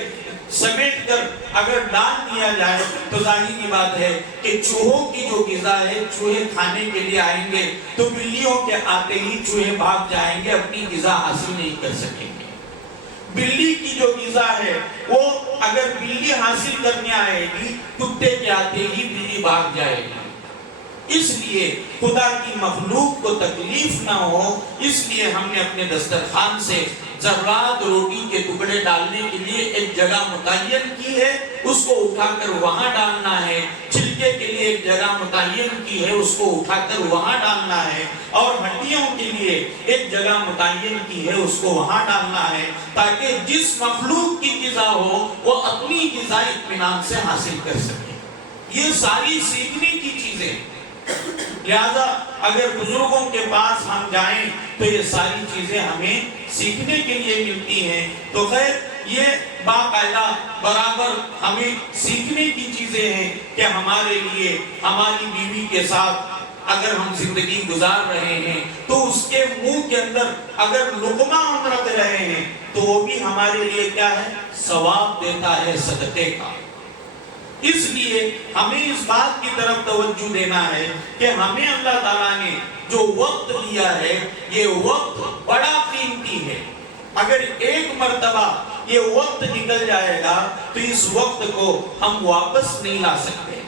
سمیٹ کر اگر ڈال دیا جائے تو ظاہر کی بات ہے کہ چوہوں کی جو غذا ہے، چوہے کھانے کے لیے آئیں گے تو بلیوں کے آتے ہی چوہے بھاگ جائیں گے، اپنی غذا حاصل نہیں کر سکیں گے۔ بلی کی جو غذا ہے وہ اگر بلی حاصل کرنے آئے گی، کتے کے آتے ہی بلی بھاگ جائے گی۔ اس لیے خدا کی مخلوق کو تکلیف نہ ہو، اس لیے ہم نے اپنے دسترخوان سے ذرات روٹی کے ٹکڑے ڈالنے کے لیے ایک جگہ متعین کی ہے، اس کو اٹھا کر وہاں ڈالنا ہے۔ چھلکے کے لیے ایک جگہ متعین کی ہے، اس کو اٹھا کر وہاں ڈالنا ہے، اور ہڈیوں کے لیے ایک جگہ متعین کی ہے، اس کو وہاں ڈالنا ہے، تاکہ جس مخلوق کی غذا ہو وہ اپنی غذا اطمینان سے حاصل کر سکے۔ یہ ساری سیکھنے کی چیزیں، لہذا اگر بزرگوں کے پاس ہم جائیں تو یہ ساری چیزیں ہمیں سیکھنے کے لیے ملتی ہیں۔ تو خیر یہ باقاعدہ برابر ہمیں سیکھنے کی چیزیں ہیں کہ ہمارے لیے ہماری بیوی کے ساتھ اگر ہم زندگی گزار رہے ہیں تو اس کے منہ کے اندر اگر لقمہ ہم رکھ رہے ہیں تو وہ بھی ہمارے لیے کیا ہے؟ ثواب دیتا ہے صدقے کا۔ اس لیے ہمیں اس بات کی طرف توجہ دینا ہے کہ ہمیں اللہ تعالیٰ نے جو وقت دیا ہے یہ وقت بڑا قیمتی ہے۔ اگر ایک مرتبہ یہ وقت نکل جائے گا تو اس وقت کو ہم واپس نہیں لا سکتے۔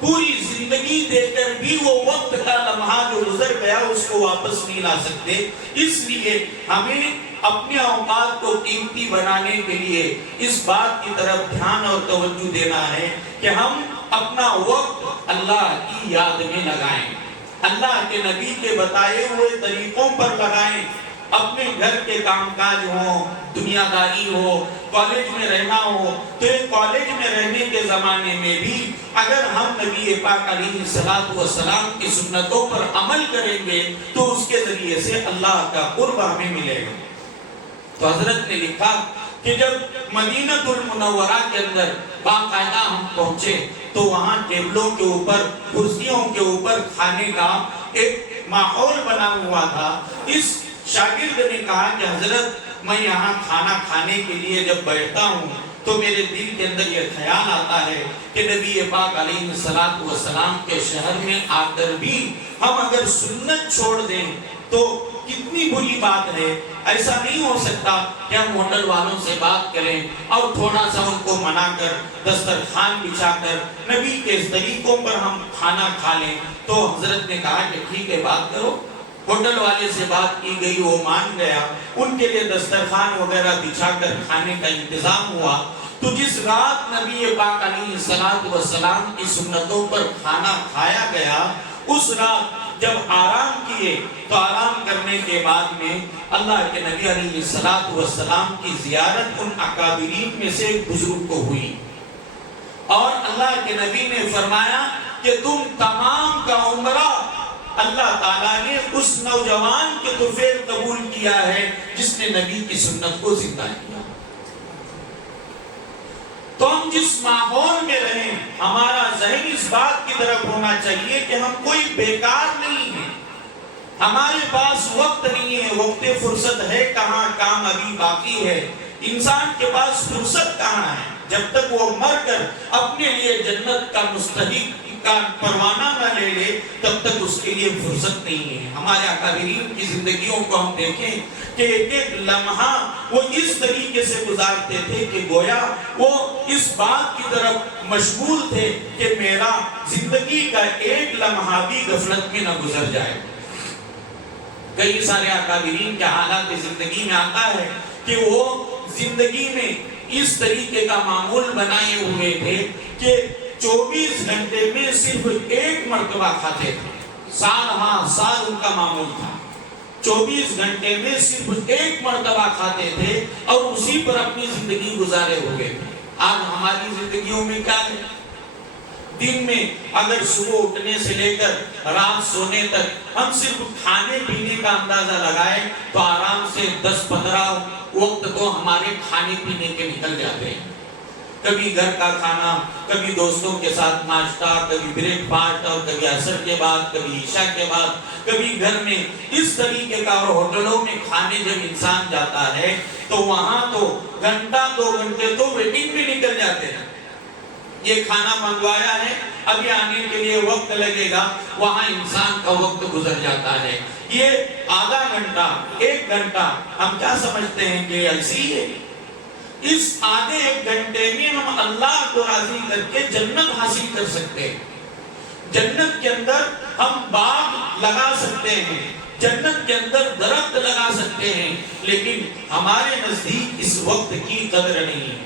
پوری زندگی دے کر بھی وہ وقت کا لمحہ جو گزر گیا اس کو واپس نہیں لا سکتے۔ اس لیے ہمیں اپنے اوقات کو قیمتی بنانے کے لیے اس بات کی طرف دھیان اور توجہ دینا ہے کہ ہم اپنا وقت اللہ کی یاد میں لگائیں، اللہ کے نبی کے بتائے ہوئے طریقوں پر لگائیں۔ اپنے گھر کے کام کاج ہوں، دنیا داری ہو، کالج میں رہنا ہو، تو ایک کالج میں رہنے کے زمانے میں بھی اگر ہم نبی پاک علیہ السلام کی سنتوں پر عمل کریں گے تو اس کے ذریعے سے اللہ کا قرب ہمیں ملے گا۔ تو حضرت نے لکھا کہ جب مدینہ المنورہ کے اندر باقاعدہ ہم پہنچے تو وہاں ٹیبلوں کے اوپر، کرسیوں کے اوپر کھانے کا ایک ماحول بنا ہوا تھا۔ اس شاگرد نے کہا کہ حضرت میں یہاں کھانا کھانے کے لیے جب بیٹھتا ہوں تو میرے دل کے اندر یہ خیال آتا ہے کہ نبی پاک علیہ السلام کے شہر میں آ کر بھی ہم اگر سنت چھوڑ دیں تو کتنی بری بات ہے۔ ایسا نہیں ہو سکتا کہ ہم ہوٹل والوں سے بات کریں اور تھوڑا سا ان کو منا کر دسترخوان بچھا کر نبی کے طریقوں پر ہم کھانا کھا لیں۔ تو حضرت نے کہا کہ ٹھیک ہے، بات کرو۔ ہوٹل والے سے بات کی گئی، وہ مان گیا، ان کے لیے دسترخوان وغیرہ بچھا کر کھانے کا انتظام ہوا۔ تو جس رات نبی پاک علیہ السلام کی سنتوں پر کھانا کھایا گیا، اس رات جب آرام کیے تو آرام کرنے کے بعد میں اللہ کے نبی علیہ السلام کی زیارت ان اکابرین میں سے ایک بزرگ کو ہوئی، اور اللہ کے نبی نے فرمایا کہ تم تمام کا عمرہ اللہ تعالیٰ نے اس نوجوان کے طفیل قبول کیا ہے جس نے نبی کی سنت کو زندہ کیا۔ تو ہم جس ماحول میں رہیں ہمارا ذہن اس بات کی طرف ہونا چاہیے کہ ہم کوئی بیکار نہیں ہیں، ہمارے پاس وقت نہیں ہے، وقت فرصت ہے کہاں، کام ابھی باقی ہے۔ انسان کے پاس فرصت کہاں ہے؟ جب تک وہ مر کر اپنے لیے جنت کا مستحق کا پروانہ نہ لے لے تب تک اس کے لیے فرصت نہیں ہے۔ ہمارے اکابرین کی زندگیوں کو ہم دیکھیں کہ ایک ایک لمحہ وہ اس طریقے سے گزارتے تھے کہ گویا وہ اس بات کی طرف مشغول تھے کہ میرا زندگی کا ایک لمحہ بھی غفلت میں نہ گزر جائے۔ کئی سارے اکابرین کے حالات زندگی میں آتا ہے کہ وہ زندگی میں اس طریقے کا معمول بنائے ہوئے تھے کہ 24 گھنٹے میں صرف ایک مرتبہ کھاتے تھے، سال ہاں سال ان کا معمول تھا، 24 گھنٹے میں صرف ایک مرتبہ کھاتے تھے اور اسی پر اپنی زندگی گزارے ہوئے تھے۔ آج ہماری زندگیوں میں کیا ہے؟ دن میں اگر صبح اٹھنے سے لے کر رات سونے تک ہم صرف کھانے پینے کا اندازہ لگائیں تو آرام سے 10-15 وقت تو ہمارے کھانے پینے کے نکل جاتے ہیں۔ کبھی گھر کا کھانا، کبھی دوستوں کے ساتھ ناشتہ، کبھی بریک فاسٹ، اور کبھی عصر کے بعد، کبھی عشاء کے بعد، کبھی گھر میں اس طریقے کا، اور ہوٹلوں میں کھانے جب انسان جاتا ہے تو وہاں تو گھنٹہ 2 گھنٹے تو ویٹنگ میں نکل جاتے ہیں۔ یہ کھانا منگوایا ہے، ابھی آنے کے لیے وقت لگے گا، وہاں انسان کا وقت گزر جاتا ہے۔ یہ آدھا گھنٹہ 1 گھنٹہ ہم کیا سمجھتے ہیں کہ ایسی ہی ہے؟ اس آدھے 1 گھنٹے میں ہم اللہ کو راضی کر کے جنت حاصل کر سکتے ہیں۔ جنت کے اندر ہم باغ لگا سکتے ہیں، جنت کے اندر درخت لگا سکتے ہیں، لیکن ہمارے نزدیک اس وقت کی قدر نہیں ہے۔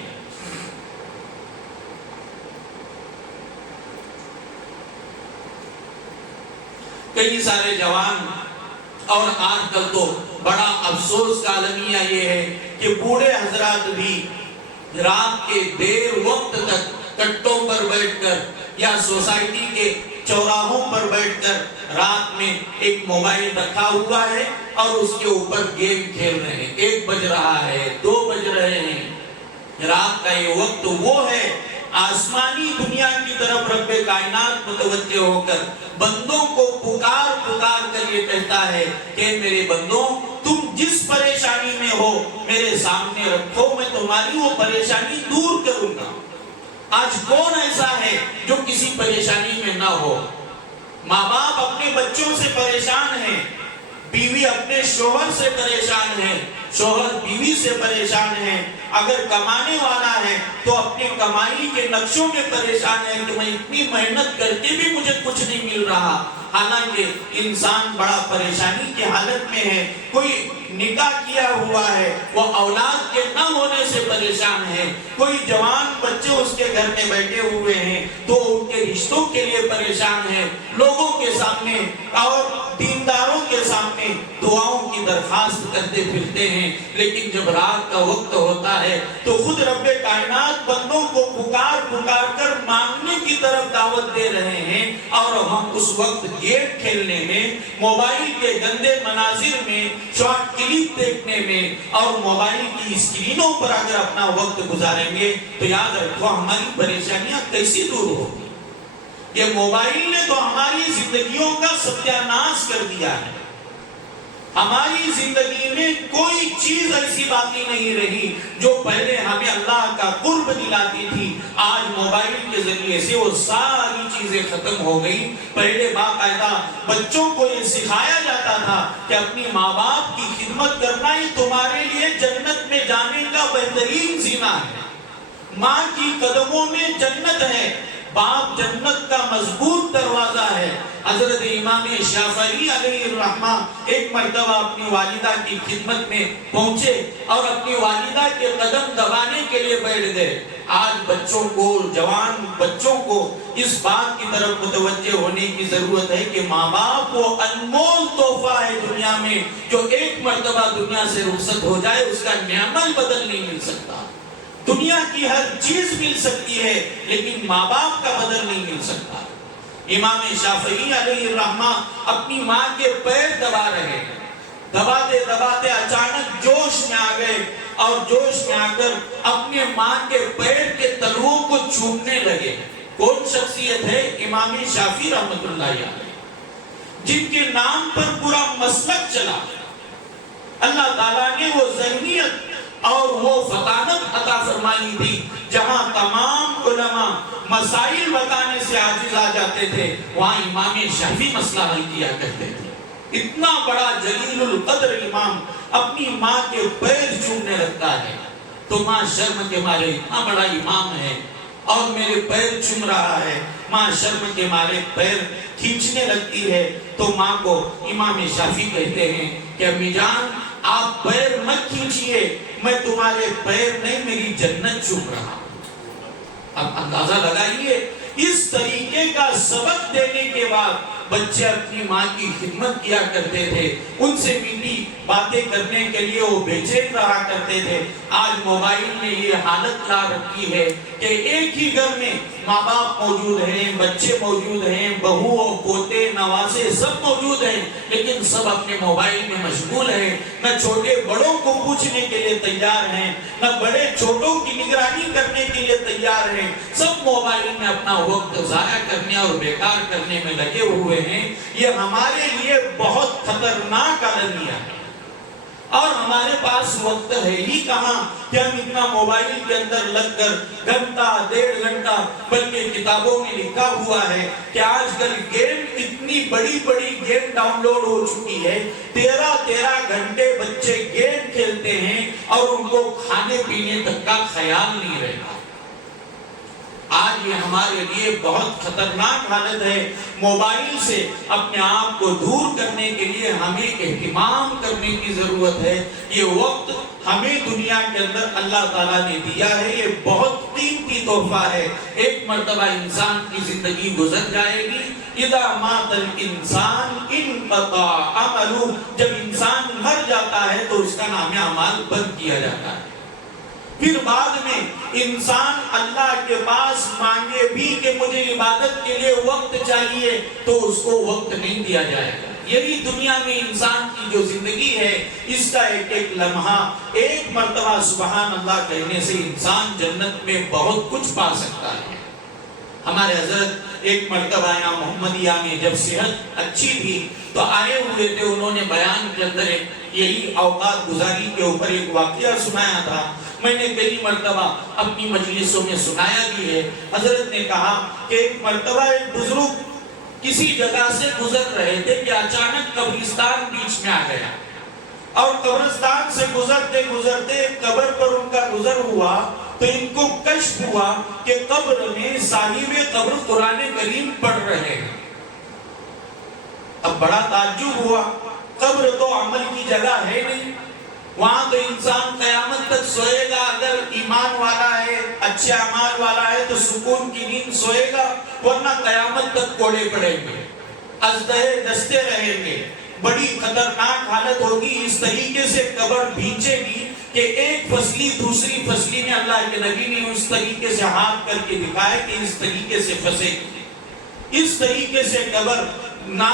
کئی سارے جوان، اور آج کل تو بڑا افسوس کا المیہ یہ ہے کہ بوڑھے حضرات بھی رات کے دیر وقت تک کٹوں پر بیٹھ کر یا سوسائٹی کے چوراہوں پر بیٹھ کر رات میں ایک موبائل رکھا ہوا ہے اور اس کے اوپر گیم کھیل رہے ہیں۔ 1 بج رہا ہے، 2 بج رہے ہیں۔ رات کا یہ وقت وہ ہے، آسمانی دنیا کی طرف رب کائنات متوجہ ہو کر بندوں کو پکار پکار کر یہ کہتا ہے کہ میرے بندوں، تم جس پریشانی میں ہو میرے سامنے رکھو، میں تمہاری وہ پریشانی دور کروں گا۔ آج کون ایسا ہے جو کسی پریشانی میں نہ ہو؟ ماں باپ اپنے بچوں سے پریشان ہیں، بیوی اپنے شوہر سے پریشان ہے، شوہر بیوی سے پریشان ہے، اگر کمانے والا ہے تو اپنے کمائی کے نقشوں میں پریشان ہے کہ میں اتنی محنت کر کے بھی مجھے کچھ نہیں مل رہا۔ حالانکہ انسان بڑا پریشانی کی حالت میں ہے۔ کوئی نکاح کیا ہوا ہے، وہ اولاد کے نہ ہونے سے پریشان ہے، کوئی جوان بچے اس کے گھر میں بیٹھے ہوئے ہیں تو ان کے رشتوں کے لیے پریشان ہے، لوگوں کے سامنے اور دینداروں کے سامنے دعاؤں کی درخواست کرتے پھرتے ہیں، لیکن جب رات کا وقت ہوتا ہے تو خود رب کائنات بندوں کو پکار پکار کر مانگنے کی طرف دعوت دے رہے ہیں، اور ہم اس وقت گیم کھیلنے میں، موبائل کے گندے مناظر میں، شارٹ کلپ دیکھنے میں اور موبائل کی اسکرینوں پر اگر اپنا وقت گزاریں گے تو یاد رکھو ہماری پریشانیاں کیسی دور ہوگی۔ یہ موبائل نے تو ہماری زندگیوں کا ستیاناش کر دیا ہے۔ ہماری زندگی میں کوئی چیز ایسی باقی نہیں رہی جو پہلے ہمیں اللہ کا قرب دلاتی تھی۔ آج موبائل کے ذریعے سے وہ ساری چیزیں ختم ہو گئی۔ پہلے باقاعدہ بچوں کو یہ سکھایا جاتا تھا کہ اپنی ماں باپ کی خدمت کرنا ہی تمہارے لیے جنت میں جانے کا بہترین زینہ ہے۔ ماں کی قدموں میں جنت ہے، باپ جنت کا مضبوط دروازہ ہے۔ حضرت امام شافعی علیہ الرحمہ ایک مرتبہ اپنی والدہ کی خدمت میں پہنچے اور اپنی والدہ کے قدم دبانے کے لیے بیٹھ گئے۔ آج بچوں کو، جوان بچوں کو اس بات کی طرف متوجہ ہونے کی ضرورت ہے کہ ماں باپ وہ انمول تحفہ ہے دنیا میں، جو ایک مرتبہ دنیا سے رخصت ہو جائے اس کا نعمت بدل نہیں مل سکتا۔ دنیا کی ہر چیز مل سکتی ہے لیکن ماں باپ کا بدل نہیں مل سکتا۔ امام شافعی علیہ الرحمہ اپنی ماں کے پیر دبا رہے، دباتے دباتے اچانک جوش میں آ گئے اور جوش میں آ کر اپنے ماں کے پیر کے تلوؤں کو چومنے لگے۔ کون شخصیت ہے؟ امام شافعی رحمۃ اللہ علیہ، جن کے نام پر پورا مسلک چلا۔ اللہ تعالیٰ نے وہ ذہنیت اور وہ فطانت عطا فرمائی تھی، جہاں تمام علماء مسائل بتانے سے عاجز آ جاتے تھے، وہاں امام شافعی مسئلہ حل کیا کرتے تھے۔ اتنا بڑا جلیل القدر امام اپنی ماں کے پیر چومنے لگتا ہے، تو ماں شرم کے مارے، اتنا بڑا امام ہے اور میرے پیر چوم رہا ہے، ماں شرم کے مارے پیر کھینچنے لگتی ہے، تو ماں کو امام شافعی کہتے ہیں کہ امی جان آپ پیر مت کھینچیے، میں تمہارے پیر نہیں میری جنت چوم رہا ہوں۔ اب اندازہ لگائیے، اس طریقے کا سبق دینے کے بعد بچے اپنی ماں کی خدمت کیا کرتے تھے، ان سے میٹھی باتیں کرنے کے لیے وہ بے چین رہا کرتے تھے۔ آج موبائل نے یہ حالت لا رکھی ہے کہ ایک ہی گھر میں ماں باپ موجود ہیں، بچے موجود ہیں، بہو اور پوتے نواسے سب موجود ہیں، لیکن سب اپنے موبائل میں مشغول ہیں، نہ چھوٹے بڑوں کو پوچھنے کے لیے تیار ہیں، نہ بڑے چھوٹوں کی نگرانی کرنے کے لیے تیار ہیں، سب موبائل میں اپنا وقت ضائع کرنے اور بیکار کرنے میں لگے ہوئے ہیں۔ یہ ہمارے لیے بہت خطرناک المیہ ہے، اور ہمارے پاس وقت ہے ہی کہاں کہ ہم اتنا موبائل کے اندر لگ کر گھنٹہ ڈیڑھ گھنٹہ، بلکہ کتابوں میں لکھا ہوا ہے کہ آج کل گیم، اتنی بڑی بڑی گیم ڈاؤن لوڈ ہو چکی ہے، 13 گھنٹے بچے گیم کھیلتے ہیں اور ان کو کھانے پینے تک کا خیال نہیں رہتا۔ آج یہ ہمارے لیے بہت خطرناک حالت ہے۔ موبائل سے اپنے آپ کو دور کرنے کے لیے ہمیں اہتمام کرنے کی ضرورت ہے۔ یہ وقت ہمیں دنیا کے اندر اللہ تعالیٰ نے دیا ہے، یہ بہت قیمتی تحفہ ہے۔ ایک مرتبہ انسان کی زندگی گزر جائے گی، اذا مات الانسان انقطع عملہ، جب انسان مر جاتا ہے تو اس کا نام اعمال بند کیا جاتا ہے۔ پھر بعد میں انسان اللہ کے پاس مانگے بھی کہ مجھے عبادت کے لیے وقت چاہیے، تو اس کو وقت نہیں دیا جائے گا۔ یہی دنیا میں انسان کی جو زندگی ہے، اس کا ایک ایک لمحہ، ایک مرتبہ سبحان اللہ کہنے سے انسان جنت میں بہت کچھ پا سکتا ہے۔ ہمارے حضرت ایک مرتبہ یہاں محمدیہ میں جب صحت اچھی تھی تو آئے ہوئے تھے، انہوں نے بیان کے اندر یہی اوقات گزاری کے اوپر ایک واقعہ سنایا تھا۔ میں نے کئی مرتبہ اپنی مجلسوں میں سنایا بھی ہے۔ حضرت نے کہا کہ ایک مرتبہ ایک بزرگ کسی جگہ سے گزر رہے تھے کہ اچانک قبرستان بیچ میں آ گیا، اور قبرستان سے گزرتے گزرتے قبر پر ان کا گزر ہوا تو ان کو کشف ہوا کہ قبر میں صاحب قبر قرآن کریم پڑھ رہے ہیں۔ اب بڑا تعجب ہوا، قبر تو عمل کی جگہ ہے نہیں، وہاں تو انسان قیامت تک سوئے گا، اگر ایمان والا ہے، اچھے اعمال والا ہے تو سکون کی نیند سوئے گا، ورنہ قیامت تک کوڑے پڑیں گے، ازدہے دستے رہیں گے، بڑی خطرناک حالت ہوگی۔ اس طریقے سے قبر بھینچے گی کہ ایک فصلی دوسری فصلی میں اللہ کے نبی نے اس طریقے سے ہاتھ کر کے دکھایا کہ اس طریقے سے پھنسے گی۔ اس طریقے سے قبر نہ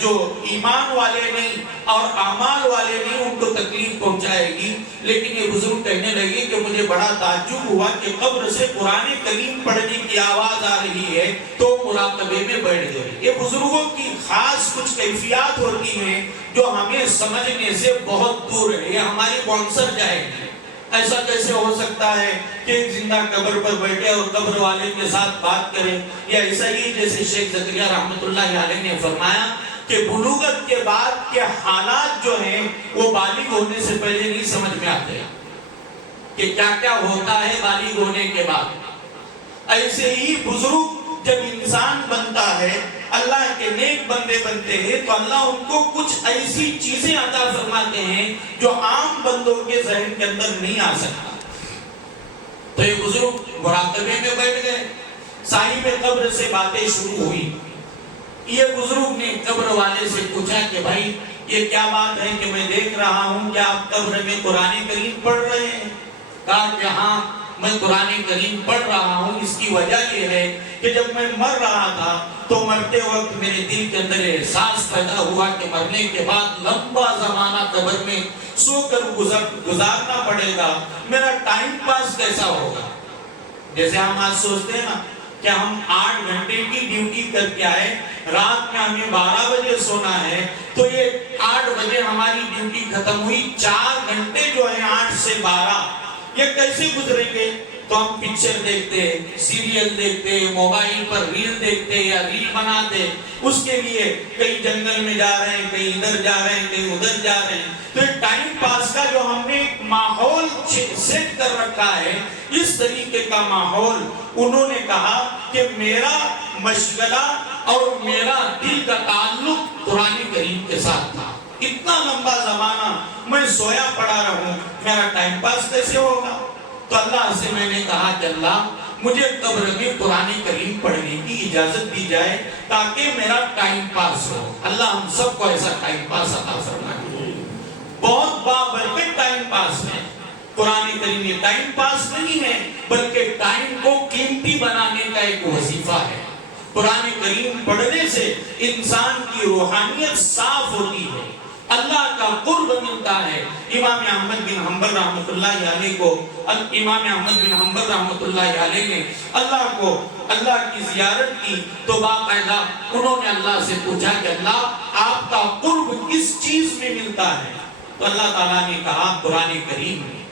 جو ایمان والے نہیں اور اعمال والے نہیں ان کو تکلیف پہنچائے گی۔ لیکن یہ بزرگ کہنے لگے کہ مجھے بڑا تعجب ہوا کہ قبر سے قرآن کریم پڑھنے کی آواز آ رہی ہے تو مراقبے میں بیٹھ گئے۔ یہ بزرگوں کی خاص کچھ کیفیات ہوتی ہیں جو ہمیں سمجھنے سے بہت دور ہے، یہ ہماری بانسر جائے گی۔ ایسا کیسے ہو سکتا ہے کہ ایک زندہ قبر پر بیٹھے اور قبر والے کے ساتھ بات کریں؟ یا ایسا ہی جیسے شیخ زکریا رحمۃ اللہ علیہ نے فرمایا کہ بلوغت کے بعد کے حالات جو ہیں وہ بالغ ہونے سے پہلے نہیں سمجھ میں آتے کہ کیا کیا ہوتا ہے بالغ ہونے کے بعد۔ ایسے ہی بزرگ جب انسان بنتا ہے، اللہ کے نیک بندے بنتے ہیں تو اللہ ان کو کچھ ایسی چیزیں عطا فرماتے ہیں جو عام بندوں کے ذہن کے اندر نہیں آ سکتا۔ تو یہ بزرگ مراقبے میں بیٹھ گئے، صاحب قبر سے باتیں شروع ہوئی۔ یہ بزرگ نے قبر والے سے پوچھا کہ بھائی یہ کیا بات ہے کہ میں دیکھ رہا ہوں کہ آپ قبر میں قرآن کریم پڑھ رہے ہیں؟ کہا کہ ہاں میں قرآن کریم پڑھ رہا ہوں، اس کی وجہ یہ ہے کہ جب میں مر رہا تھا تو مرتے وقت میرے دل کے اندر احساس پیدا ہوا کہ مرنے کے بعد لمبا زمانہ قبر میں سو کر گزارنا پڑے گا، میرا ٹائم پاس کیسا ہوگا؟ جیسے ہم آج سوچتے ہیں نا کہ ہم 8 گھنٹے کی ڈیوٹی کر کے آئے، رات میں ہمیں 12 بجے سونا ہے، تو یہ 8 بجے ہماری ڈیوٹی ختم ہوئی، 4 گھنٹے جو ہیں 8 سے 12 یہ کیسے گزریں گے؟ تو ہم پکچر دیکھتے، سیریل دیکھتے، موبائل پر ریل دیکھتے یا ریل بناتے، اس کے لیے کئی جنگل میں جا رہے ہیں، کئی ادھر جا رہے ہیں، کئی ادھر جا رہے ہیں۔ تو یہ ٹائم پاس کا جو ہم نے ماحول سیٹ کر رکھا ہے، اس طریقے کا ماحول انہوں نے کہا کہ میرا مشغلہ اور میرا دل کا تعلق قرآن کریم کے ساتھ تھا۔ اتنا لمبا زمانہ میں سویا پڑا رہوں، میرا ٹائم پاس کیسے ہوگا؟ تو اللہ سے میں نے کہا کہ اللہ مجھے قبر میں قرآن کریم پڑھنے کی اجازت دی جائے تاکہ میرا ٹائم پاس ہو۔ اللہ ہم سب کو ایسا ٹائم پاس عطا فرمائے۔ بہت بابرکت ٹائم پاس ہے قرآن کریم، یہ ٹائم پاس نہیں ہے بلکہ ٹائم کو قیمتی بنانے کا ایک وظیفہ ہے۔ قرآن کریم پڑھنے سے انسان کی روحانیت صاف ہوتی ہے، اللہ کا قرب ملتا ہے۔ امام احمد بن حنبل رحمۃ اللہ علیہ کو امام احمد بن حنبل رحمۃ اللہ علیہ نے اللہ کی زیارت کی تو باقاعدہ انہوں نے اللہ سے پوچھا کہ اللہ آپ کا قرب کس چیز میں ملتا ہے؟ تو اللہ تعالیٰ نے کہا قرآن کریم میں۔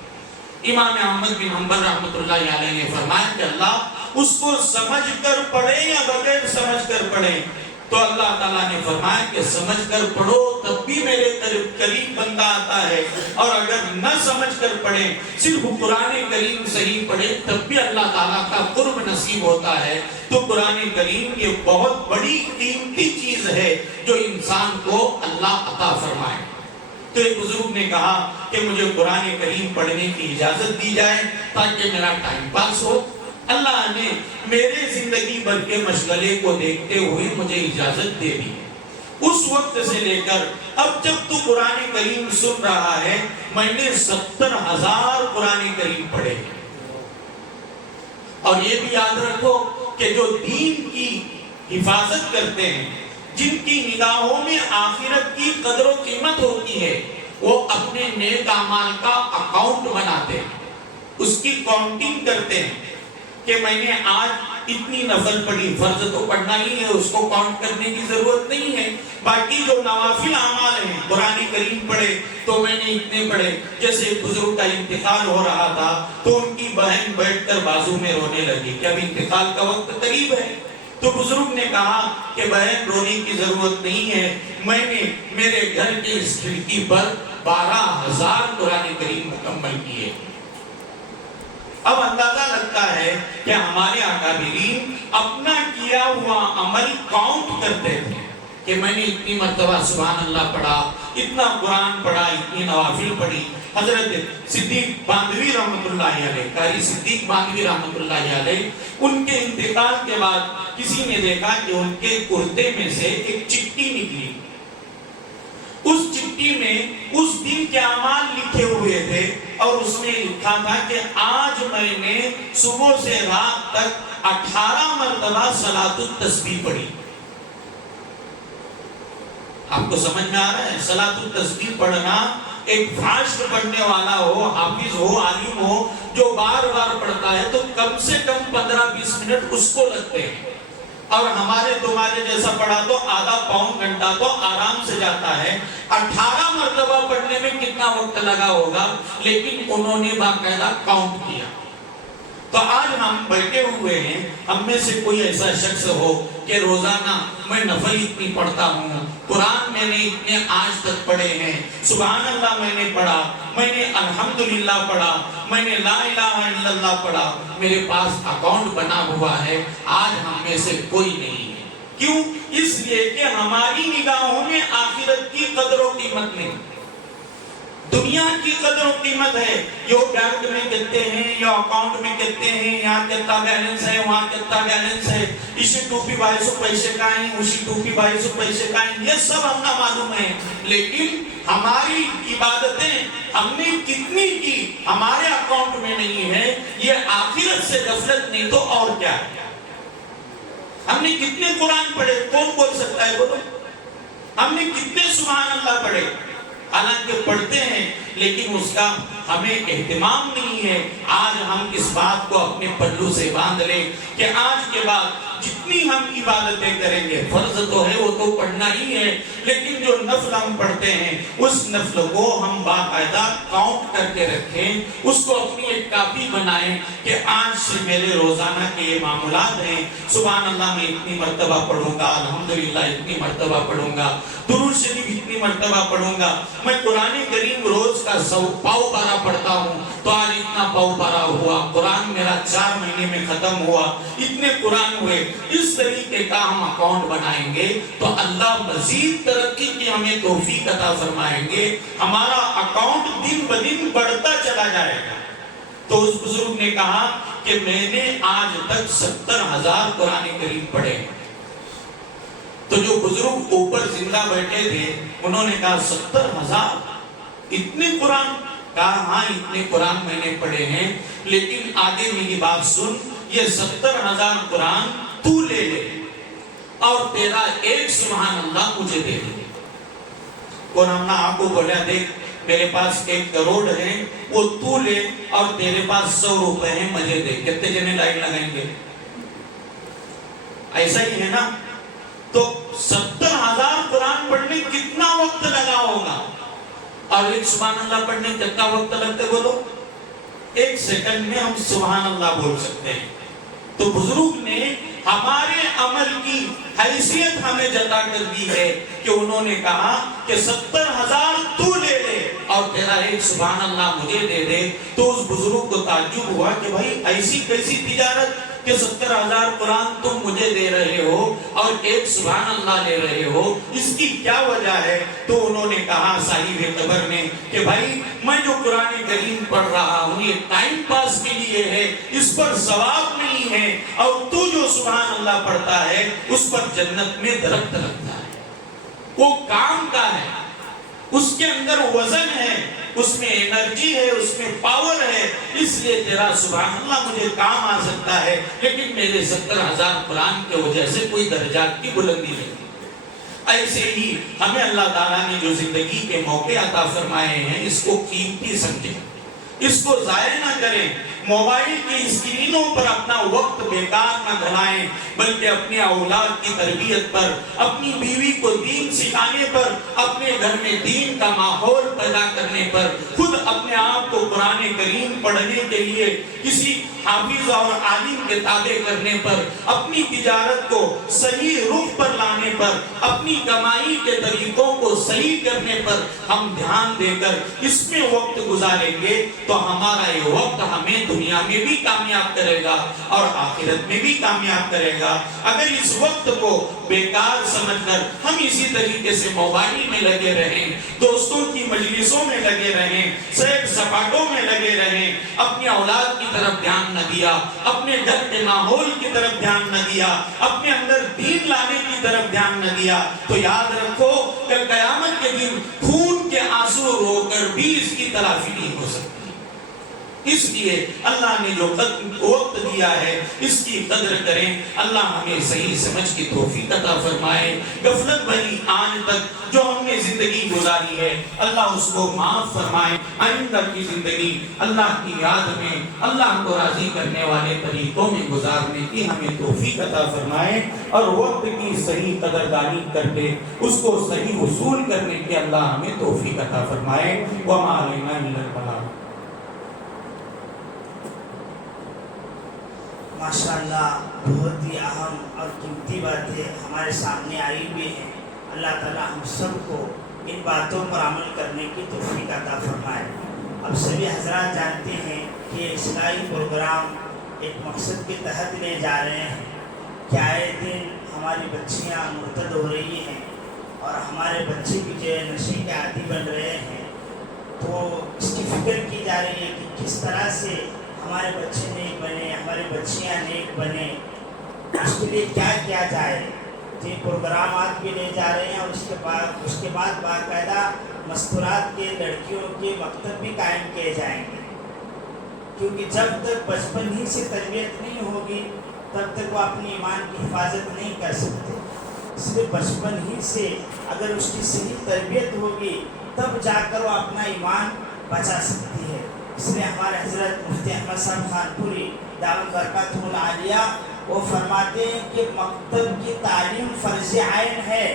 امام احمد بن حنبل رحمۃ اللہ علیہ نے فرمایا کہ اللہ اس کو سمجھ کر پڑھے یا بغیر سمجھ کر پڑھے؟ تو اللہ تعالیٰ نے فرمایا کہ سمجھ کر پڑھو تب بھی میرے قریب بندہ آتا ہے، اور اگر نہ سمجھ کر پڑھے صرف قرآن کریم صحیح پڑھے تب بھی اللہ تعالیٰ کا قرب نصیب ہوتا ہے۔ تو قرآن کریم یہ بہت بڑی قیمتی چیز ہے جو انسان کو اللہ عطا فرمائے۔ تو ایک بزرگ نے کہا کہ مجھے قرآن کریم پڑھنے کی اجازت دی جائے تاکہ میرا ٹائم پاس ہو۔ اللہ نے میرے زندگی بھر کے مشغلے کو دیکھتے ہوئے مجھے اجازت دے دی۔ اس وقت سے لے کر اب جب تو قرآن کریم سن رہا ہے، میں نے 70,000 قرآن کریم پڑھے۔ اور یہ بھی یاد رکھو کہ جو دین کی حفاظت کرتے ہیں، جن کی نگاہوں میں آخرت کی قدر و قیمت ہوتی ہے، وہ اپنے نیک اعمال کا اکاؤنٹ بناتے ہیں، اس کی کاؤنٹنگ کرتے ہیں کہ میں نے آج اتنی نفل پڑھی، فرض تو پڑھنا ہی ہے، اس کو کاؤنٹ کرنے کی ضرورت نہیں ہے۔ باقی جو نوافل اعمال ہیں، قرآن کریم پڑھے تو میں نے اتنے پڑھے۔ جیسے ایک بزرگ کا انتقال ہو رہا تھا تو ان کی بہن بیٹھ کر بازو میں رونے لگی کہ اب انتقال کا وقت قریب ہے۔ تو بزرگ نے کہا کہ بہن رونے کی ضرورت نہیں ہے، میں نے میرے گھر کی اس کھڑکی پر 12,000 قرآن کریم مکمل کیے۔ اب اندازہ لگتا ہے کہ ہمارے اکابرین اپنا کیا ہوا عمل کاؤنٹ کرتے تھے کہ میں نے اتنی مرتبہ سبحان اللہ پڑھا، اتنا قرآن پڑھا، اتنی نوافل پڑھی۔ حضرت صدیق باندھوی رحمۃ اللہ علیہ، قاری صدیق باندھوی رحمۃ اللہ علیہ، ان کے انتقال کے بعد کسی نے دیکھا کہ ان کے کرتے میں سے ایک چٹھی نکلی۔ اس چٹھی میں اس دن کے اعمال لکھے ہوئے تھے اور اس میں لکھا تھا کہ آج میں نے صبح سے رات تک 18 مرتبہ صلاۃ التسبیح پڑھی۔ آپ کو سمجھ میں آ رہا ہے؟ صلاۃ التسبیح پڑھنا ایک فاشٹ پڑھنے والا ہو، حافظ ہو، عالم ہو، جو بار بار پڑھتا ہے تو کم سے کم 15-20 منٹ اس کو لگتے ہیں، اور ہمارے تمہارے جیسا پڑھا تو آدھا پاؤں گھنٹہ تو آرام سے جاتا ہے۔ 18 مرتبہ پڑھنے میں کتنا وقت لگا ہوگا، لیکن انہوں نے باقاعدہ کاؤنٹ کیا۔ تو آج ہم بیٹھے ہوئے ہیں، ہم میں سے کوئی ایسا شخص ہو کہ روزانہ میں نفل اتنی پڑھتا ہوں، قرآن میں نے اتنے آج تک پڑھے ہیں، سبحان اللہ میں نے پڑھا، میں نے الحمدللہ پڑھا، میں نے لا الہ الا اللہ پڑھا، میرے پاس اکاؤنٹ بنا ہوا ہے۔ آج ہم میں سے کوئی نہیں ہے۔ کیوں؟ اس لیے کہ ہماری نگاہوں میں آخرت کی قدر و قیمت نہیں، دنیا کی قدر و قیمت ہے۔ جو بینک میں کہتے ہیں یا اکاؤنٹ میں کہتے ہیں یہاں کتنا بیلنس ہے، وہاں کتنا بیلنس ہے، اسی ٹوپی 2200 پیسے کا ہے، اسی ٹوپی 2200 پیسے کا ہے، یہ سب ہم نہ معلوم ہے۔ لیکن ہماری عبادتیں ہم نے کتنی کی ہمارے اکاؤنٹ میں نہیں ہے، یہ آخرت سے غفلت نہیں تو اور کیا ہے؟ ہم نے کتنے قرآن پڑھے، کون بول سکتا ہے بولو؟ ہم نے کتنے سبحان اللہ پڑھے؟ حالانکہ پڑھتے ہیں لیکن اس کا ہمیں اہتمام نہیں ہے۔ آج ہم اس بات کو اپنے پلو سے باندھ لیں کہ آج کے بعد جتنی ہم عبادتیں کریں گے، فرض تو ہے وہ تو پڑھنا ہی ہے، لیکن جو نفل ہم پڑھتے ہیں اس نفل کو ہم باقاعدہ کاؤنٹ کر کے رکھیں، اس کو اپنی ایک کاپی بنائیں کہ آج سے میرے روزانہ کے یہ معمولات ہیں۔ سبحان اللہ میں اتنی مرتبہ پڑھوں گا، الحمدللہ اتنی مرتبہ پڑھوں گا، درود شریف اتنی مرتبہ پڑھوں گا، میں قرآن کریم روز کا 100 پاؤ پارا پڑھتا ہوں تو آج اتنا پاؤ پارا ہوا، قرآن میرا 4 مہینے میں ختم ہوا، اتنے قرآن ہوئے۔ اس طریقے کا ہم اکاؤنٹ بنائیں گے تو اللہ مزید ترقی کی ہمیں توفیق عطا فرمائیں گے، ہمارا اکاؤنٹ دن بدن بڑھتا چلا جائے گا۔ تو اس بزرگ نے کہا کہ میں نے آج تک 70,000 قرآن کریم پڑھے۔ تو جو بزرگ اوپر زندہ بیٹھے تھے انہوں نے کہا 70,000 اتنے قرآن؟ کہا ہاں اتنے قرآن میں نے پڑھے ہیں، لیکن آگے میری بات سن، یہ 70,000 قرآن تو لے لے اور تیرا ایک سبحان اللہ مجھے دے دے۔ قرآن آپ کو بولا دیکھ میرے پاس 1 کروڑ ہے، وہ تو لے اور تیرے پاس 100 روپے ہیں مجھے دے۔ کتنے جنے لائن لگائیں گے؟ ایسا ہی ہے نا؟ تو 70,000 قرآن پڑھنے کتنا وقت لگا ہوگا اور ایک سبحان اللہ پڑھنے کتنا وقت لگتے بولو؟ 1 سیکنڈ میں ہم سبحان اللہ بول سکتے ہیں۔ تو بزرگ نے ہمارے عمل کی حیثیت ہمیں جتا کر دی ہے کہ انہوں نے کہا کہ 70,000 تو لے لے اور تیرا ایک سبحان اللہ مجھے دے دے۔ تو اس بزرگ کو تعجب ہوا کہ بھائی ایسی کیسی تجارت کہ 70,000 قرآن تم مجھے دے رہے ہو اور ایک سبحان اللہ لے رہے ہو، اس کی کیا وجہ ہے؟ تو انہوں نے کہا صاحب قبر نے کہ بھائی میں جو قرآن کریم پڑھ رہا ہوں یہ ٹائم پاس کے لیے ہے، اس پر ثواب نہیں ہے، اور تو جو سبحان اللہ پڑھتا ہے اس پر جنت میں درخت لگتا ہے، وہ کام کا ہے، اس کے اندر وزن ہے، اس میں انرجی ہے، اس میں پاور ہے، اس لیے تیرا سبحان اللہ مجھے کام آ سکتا ہے، لیکن میرے 70,000 قرآن کے وجہ سے کوئی درجات کی بلندی نہیں۔ ایسے ہی ہمیں اللہ تعالیٰ نے جو زندگی کے موقع عطا فرمائے ہیں اس کو قیمتی سمجھیں، اس کو ضائع نہ کریں، موبائل کی اسکرینوں پر اپنا وقت بیکار نہ دھلائیں، بلکہ اپنے اولاد کی تربیت پر، اپنی بیوی کو دین سکھانے پر، اپنے گھر میں دین کا ماحول پیدا کرنے پر، خود اپنے آپ کو قرآن کریم پڑھنے کے لیے کسی حافظ اور عالم کے تابع کرنے پر، اپنی تجارت کو صحیح رخ پر لانے پر، اپنی کمائی کے طریقوں کو صحیح کرنے پر ہم دھیان دے کر اس میں وقت گزاریں گے تو ہمارا یہ وقت ہمیں دنیا میں بھی کامیاب کرے گا اور آخرت میں بھی کامیاب کرے گا۔ اگر اس وقت کو بیکار سمجھ کر ہم اسی طریقے سے موبائل میں لگے رہیں، دوستوں کی مجلسوں میں لگے رہیں، سیر سپاٹوں میں لگے رہیں، اپنی اولاد کی طرف دھیان نہ دیا، اپنے گھر کے ماحول کی طرف دھیان نہ دیا، اپنے اندر دین لانے کی طرف دھیان نہ دیا، تو یاد رکھو کہ قیامت کے دن خون کے آنسو رو کر بھی اس کی تلافی نہیں ہو سکتی۔ اس لیے اللہ نے جو وقت دیا ہے اس کی قدر کریں، اللہ ہمیں صحیح سمجھ کی توفیق عطا فرمائے۔ غفلت بھری آج تک جو ہم نے زندگی گزاری ہے اللہ اس کو معاف فرمائے، آئندہ کی زندگی اللہ کی یاد میں، اللہ کو راضی کرنے والے طریقوں میں گزارنے کی ہمیں توفیق عطا فرمائے، اور وقت کی صحیح قدردانی کر کے اس کو صحیح وصول کرنے کی اللہ ہمیں توفیق عطا فرمائے۔ وما علینا الا البلاغ۔ ماشاءاللہ بہت ہی اہم اور قیمتی باتیں ہمارے سامنے آئی ہوئی ہیں۔ اللہ تعالیٰ ہم سب کو ان باتوں پر عمل کرنے کی توفیق عطا فرمائے۔ اب سبھی حضرات جانتے ہیں کہ اصلاحی پروگرام ایک مقصد کے تحت لے جا رہے ہیں کہ آئے دن ہماری بچیاں مرتد ہو رہی ہیں اور ہمارے بچے بھی جو ہے نشے کے عادی بن رہے ہیں، تو اس کی فکر کی جا رہی ہے کہ کس طرح سے ہمارے بچے نیک بنے، ہماری بچیاں نیک بنے، اس کے لیے کیا کیا جائے۔ تو یہ پروگرامات بھی لے جا رہے ہیں اور اس کے بعد باقاعدہ مستورات کے لڑکیوں کے مکتب بھی قائم کیے جائیں گے کیونکہ جب تک بچپن ہی سے تربیت نہیں ہوگی تب تک وہ اپنی ایمان کی حفاظت نہیں کر سکتے. اس لیے بچپن ہی سے اگر اس کی صحیح تربیت ہوگی تب جا کر وہ اپنا ایمان بچا سکتی ہے. اس لیے ہمارے حضرت مفتی احمد صاحب خانپوری دامت برکاتہ العالیہ وہ فرماتے ہیں کہ مکتب کی تعلیم فرض عین ہے.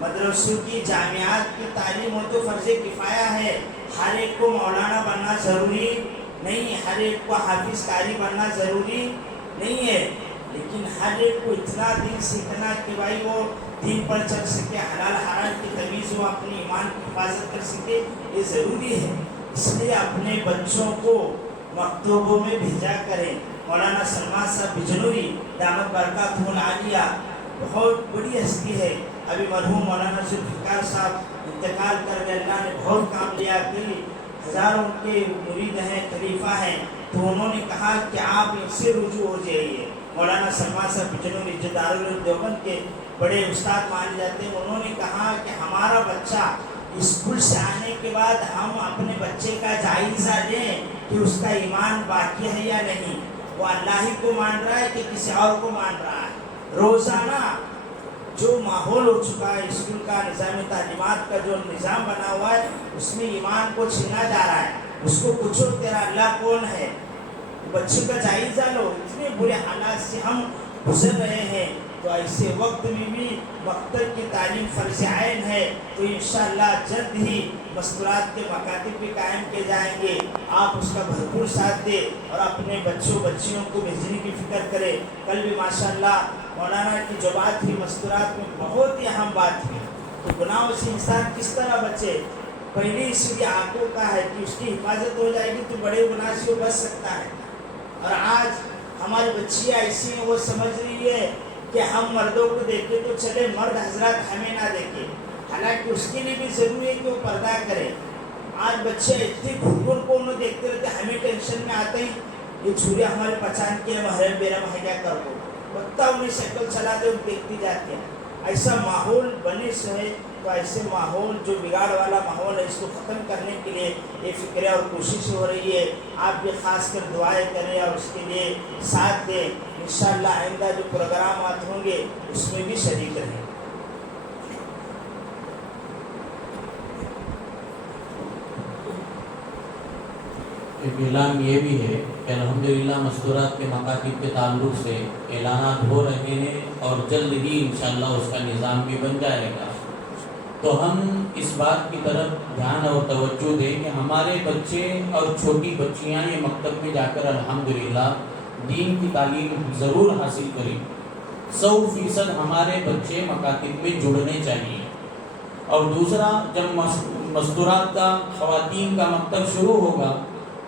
مدرسوں کی جامعات کی تعلیم ہو تو فرض کفایہ ہے. ہر ایک کو مولانا بننا ضروری نہیں ہے, ہر ایک کو حافظ قاری بننا ضروری نہیں ہے, لیکن ہر ایک کو اتنا دین سیکھنا کہ بھائی وہ دین پر چل سکے, حلال حرام کی تمیز وہ اپنی ایمان کی حفاظت کر سکے, یہ ضروری ہے. اس لیے اپنے بچوں کو مکتبوں میں بھیجا کریں. مولانا سلمان صاحب بجنوری دامت برکاتہ العالیہ بہت بڑی ہستی ہے. ابھی مرحوم مولانا ذوالفقار صاحب انتقال کر گئے, اللہ نے بہت کام لیا, کہ ہزاروں کے مرید ہیں, خلیفہ ہیں, تو انہوں نے کہا کہ آپ ان سے رجوع ہو جائیے. مولانا سلمان صاحب بجنوری جو دارالعلوم دیوبند کے بڑے استاد مانے جاتے ہیں, انہوں نے کہا کہ ہمارا بچہ اسکول سے آنے کے بعد ہم اپنے بچے کا جائزہ لیں کہ اس کا ایمان باقی ہے یا نہیں, وہ اللہ ہی کو مان رہا ہے کہ کسی اور کو مان رہا ہے. روزانہ جو ماحول ہو چکا ہے اسکول کا, نظام تعلیمات کا جو نظام بنا ہوا ہے, اس میں ایمان کو چھینا جا رہا ہے. اس کو پوچھو تیرا اللہ کون ہے, بچے کا جائزہ لو. اتنے برے حالات سے ہم گزر رہے ہیں, تو ایسے وقت میں بھی مکتب کی تعلیم فرض عین ہے. تو انشاءاللہ جلد ہی مستورات کے مکاتب بھی قائم کیے جائیں گے. آپ اس کا بھرپور ساتھ دیں اور اپنے بچوں بچیوں کو بھیجنے کی فکر کریں. کل بھی ماشاءاللہ مولانا کی جو بات تھی مستورات میں بہت ہی اہم بات تھی. تو گناہوں سے انسان کس طرح بچے, پہلے اس کی آنکھوں کا ہے کہ اس کی حفاظت ہو جائے گی تو بڑے گناہ سے وہ بچ سکتا ہے. اور آج ہماری بچیاں ایسی ہیں, وہ سمجھ رہی ہے کہ ہم مردوں کو دیکھیں تو چلے, مرد حضرات ہمیں نہ دیکھیں. حالانکہ اس کے لیے بھی ضروری ہے کہ وہ پردہ کرے. آج بچے اتنے گھر کو انہوں دیکھتے رہتے, ہمیں ٹینشن میں آتے ہیں یہ چھوڑے ہمارے پہچان کے محرم بیرا مہیا کر دو, بتا انہیں شکل چلا دے, دیکھتی جاتے ہیں. ایسا ماحول بنے سے ہے, تو ایسے ماحول جو بگاڑ والا ماحول ہے اس کو ختم کرنے کے لیے یہ فکر اور کوشش ہو رہی ہے. آپ بھی خاص کر دعائیں کریں اور اس کے لیے ساتھ دیں. انشاءاللہ آئندہ جو پروگرامات ہوں گے اس میں بھی شریک رہیں. ایک اعلان یہ بھی ہے کہ الحمدللہ مستورات کے مکاتب کے تعلق سے اعلانات ہو رہے ہیں اور جلد ہی انشاءاللہ اس کا نظام بھی بن جائے گا. تو ہم اس بات کی طرف دھیان اور توجہ دیں کہ ہمارے بچے اور چھوٹی بچیاں یہ مکتب میں جا کر الحمدللہ دین کی تعلیم ضرور حاصل کریں. 100% ہمارے بچے مکاتب میں جڑنے چاہیے. اور دوسرا, جب مستورات کا خواتین کا مکتب شروع ہوگا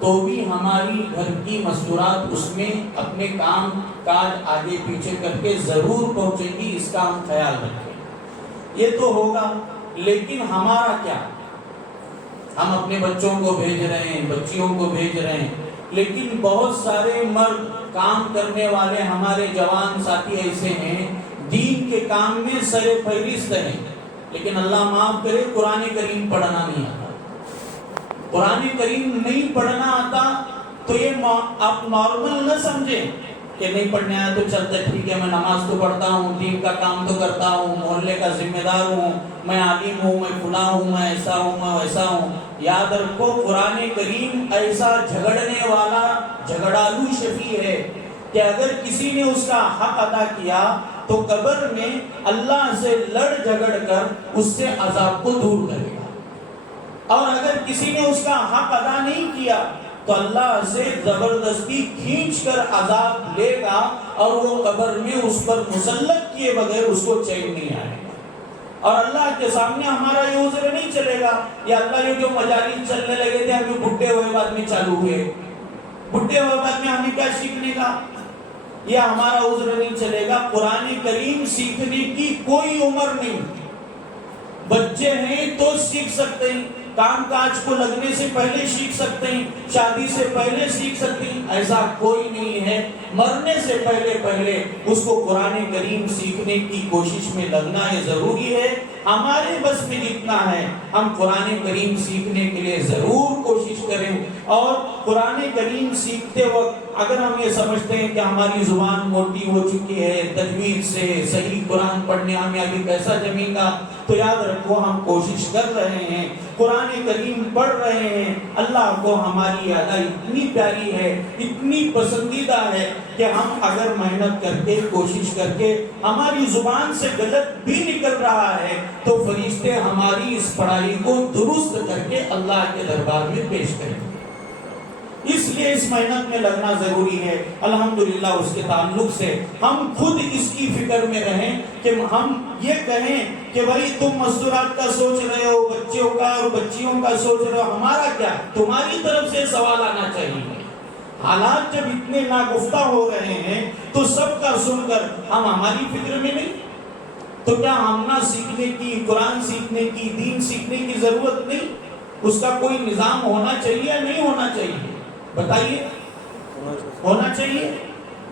تو بھی ہماری گھر کی مستورات اس میں اپنے کام کاج آگے پیچھے کر کے ضرور پہنچیں گی. اس کا ہم خیال رکھیں. یہ تو ہوگا, لیکن ہمارا کیا؟ ہم اپنے بچوں کو بھیج رہے ہیں, بچیوں کو بھیج رہے ہیں, لیکن بہت سارے مرد کام کرنے والے ہمارے جوان ساتھی ایسے ہیں دین کے کام میں سر فہرست ہیں, لیکن اللہ معاف کرے قرآن کریم پڑھنا نہیں آتا. قرآن کریم نہیں پڑھنا آتا تو یہ آپ نارمل نہ سمجھیں کہ نہیں پڑھنے آیا تو چلتا ٹھیک ہے, میں نماز تو پڑھتا ہوں, دین کا کام تو کرتا ہوں, محلے کا ذمہ دار ہوں, میں عالم ہوں, میں فلاں ہوں, میں ایسا ہوں, میں ویسا ہوں. یاد رکھو قرآن کریم ایسا جھگڑنے والا جھگڑالو شفیع ہے کہ اگر کسی نے اس کا حق ادا کیا تو قبر میں اللہ سے لڑ جھگڑ کر اس سے عذاب کو دور کرے گا, اور اگر کسی نے اس کا حق ادا نہیں کیا تو اللہ سے زبردستی کھینچ کر عذاب لے گا, اور وہ قبر میں اس پر مسلط کیے بغیر اس کو چین نہیں آئے گا. اور اللہ کے سامنے ہمارا یہ عذر نہیں چلے گا یا اللہ یہ جو مجالس چلنے لگے تھے ابھی بڈھے ہوئے بعد میں چالو ہوئے, بڈھے ہوئے بعد میں ہمیں کیا سیکھنے کا, یہ ہمارا عذر نہیں چلے گا. قرآن کریم سیکھنے کی کوئی عمر نہیں. بچے ہیں تو سیکھ سکتے ہیں, کام کاج کو لگنے سے پہلے سیکھ سکتے ہیں، شادی سے پہلے سیکھ سکتے ہیں، ایسا کوئی نہیں ہے۔ مرنے سے پہلے اس کو قرآن کریم سیکھنے کی کوشش میں لگنا یہ ضروری ہے۔ ہمارے بس میں جتنا ہے ہم قرآن کریم سیکھنے کے لیے ضرور کوشش کریں، اور قرآن کریم سیکھتے وقت اگر ہم یہ سمجھتے ہیں کہ ہماری زبان موٹی ہو چکی ہے، تجوید سے صحیح قرآن پڑھنے ہمیں ابھی کیسا جمے گا، تو یاد رکھو ہم کوشش کر رہے ہیں، قرآن کریم پڑھ رہے ہیں۔ اللہ کو ہماری ادا اتنی پیاری ہے، اتنی پسندیدہ ہے کہ ہم اگر محنت کر کے کوشش کر کے ہماری زبان سے غلط بھی نکل رہا ہے تو فرشتے ہماری اس پڑھائی کو درست کر کے اللہ کے دربار میں پیش کریں۔ اس لیے اس محنت میں لگنا ضروری ہے۔ الحمدللہ اس کے تعلق سے ہم خود اس کی فکر میں رہیں کہ ہم یہ کہیں کہ بھائی تم مستورات کا سوچ رہے ہو، بچوں کا اور بچیوں کا سوچ رہے ہو، ہمارا کیا؟ تمہاری طرف سے سوال آنا چاہیے۔ حالات جب اتنے ناگفتہ ہو رہے ہیں تو سب کا سن کر ہم ہماری فکر میں نہیں، تو کیا ہم نہ سیکھنے کی، قرآن سیکھنے کی، دین سیکھنے کی ضرورت نہیں؟ اس کا کوئی نظام ہونا چاہیے یا نہیں ہونا چاہیے؟ بتائیے، ہونا چاہیے۔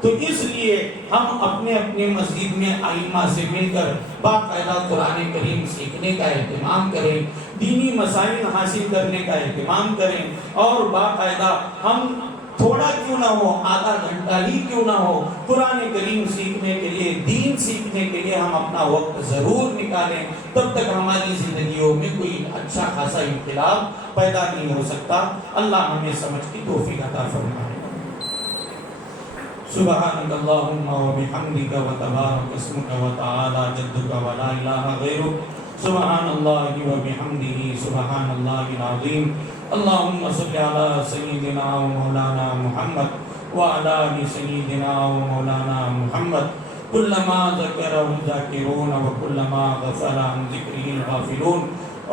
تو اس لیے ہم اپنے اپنے مسجد میں ائمہ سے مل کر باقاعدہ قرآن کریم سیکھنے کا اہتمام کریں، دینی مسائل حاصل کرنے کا اہتمام کریں، اور باقاعدہ ہم تھوڑا کیوں نہ ہو، آدھا گھنٹہ ہی کیوں نہ ہو، قرآن کریم سیکھنے کے لیے، دین سیکھنے کے لیے ہم اپنا وقت ضرور نکالیں۔ تب تک ہماری زندگیوں میں کوئی اچھا خاصا انقلاب پیدا نہیں ہو سکتا۔ اللہ ہمیں سمجھ کی توفیق عطا فرمائے۔ سبحانک اللہم و بحمدک و تبارک اسمک و تعالی جدک و لا الہ غیرک، سبحان اللہ و بحمدہ، سبحان اللہ العظیم۔ اللہم صلی علی سیدنا و مولانا محمد وعلی آل سیدنا و مولانا محمد، کلما ذکرہ الذاکرون و کلما غفل عن ذکرہ الغافلون،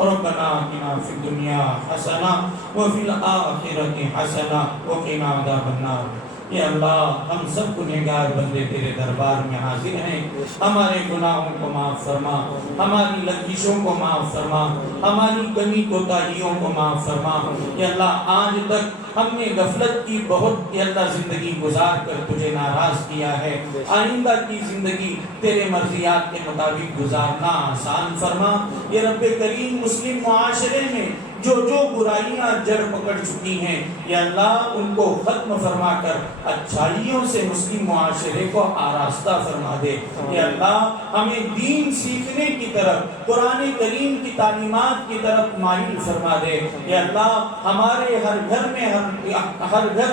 ربنا آتنا فی الدنیا حسنہ وفی الآخرۃ حسنہ وقنا عذاب النار۔ اے اللہ، ہم سب گنہگار بندے تیرے دربار میں حاضر ہیں، ہمارے گناہوں کو معاف فرما، ہماری لغزشوں کو معاف فرما، ہماری کمی کوتاہیوں کو معاف فرما۔ اے اللہ، آج تک ہم نے غفلت کی بہت اے اللہ زندگی گزار کر تجھے ناراض کیا ہے، آئندہ کی زندگی تیرے مرضیات کے مطابق گزارنا آسان فرما۔ اے رب کریم، مسلم معاشرے میں جو برائیاں جڑ پکڑ چکی ہیں، یا اللہ ان کو ختم فرما کر اچھائیوں سے مسلم معاشرے کو آراستہ فرما دے۔ یا اللہ، ہمیں دین سیکھنے کی طرف، قرآن کریم کی تعلیمات کی طرف مائل فرما دے۔ یا اللہ، ہمارے ہر گھر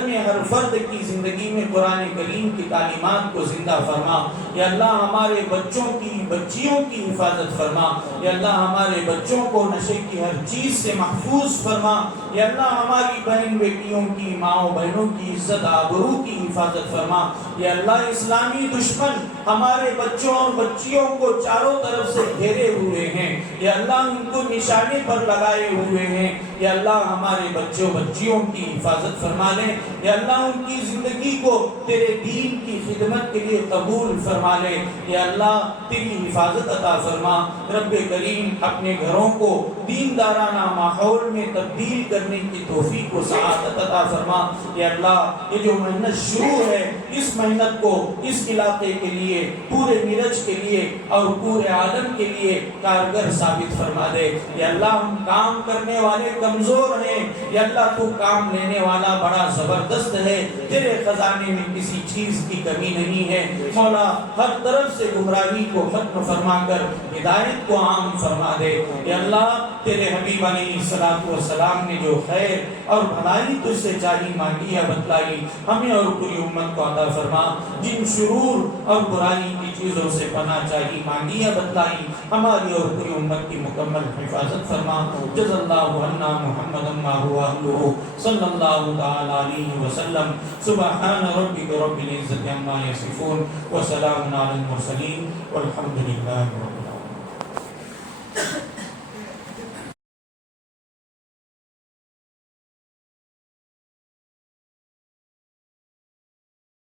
میں ہر فرد کی زندگی میں قرآن کریم کی تعلیمات کو زندہ فرما۔ یا اللہ، ہمارے بچوں کی، بچیوں کی حفاظت فرما۔ یا اللہ، ہمارے بچوں کو نشے کی ہر چیز سے محفوظ فرما۔ یا اللہ، ہماری بہن بیٹیوں کی، ماں بہنوں کی عزت آبرو کی حفاظت فرما۔ یا اللہ، اسلامی دشمن ہمارے بچوں اور بچیوں کو چاروں طرف سے گھیرے ہوئے ہیں، یا اللہ ان کو نشانے پر لگائے ہوئے ہیں۔ یا اللہ، ہمارے بچوں بچیوں کی حفاظت فرما لے۔ یا اللہ، ان کی زندگی کو تیرے دین کی خدمت کے لیے قبول فرما لے۔ یا اللہ، تیری حفاظت عطا فرما۔ رب کریم، اپنے گھروں کو دیندارانہ ماحول میں تبدیل کرنے کی توفیق و سعادت عطا فرما۔ یا اللہ، یہ جو محنت شروع ہے، اس محنت کو اس علاقے کے لیے، پورے میرج کے لیے اور پورے عالم کے لیے کارگر ثابت فرما دے۔ یا اللہ، ہم کام کرنے والے کمزور ہیں، یا اللہ تو کام لینے والا بڑا زبردست ہے، تیرے خزانے میں کسی چیز کی کمی نہیں ہے۔ مولا، ہر طرف سے گمراہی کو ختم فرما کر ہدایت کو عام فرما دے۔ یا اللہ، تیرے حبیب علیہ الصلوۃ والسلام نے جو خیر اور بھلائی تجھ سے چاہی، مانگی یا بتلائی، ہمیں اور پوری امت کو عطا فرما۔ جن شرور اور برائی کی چیزوں سے پناہ چاہی، مانگی یا بتلائی، ہماری اور پوری امت کی مکمل حفاظت فرما۔ جزا اللہ عنا محمد ما هو اهله صلی اللہ تعالی علیہ وسلم۔ سبحان ربک رب العزۃ عما یصفون وسلام علی المرسلین والحمد للہ رب العالمین۔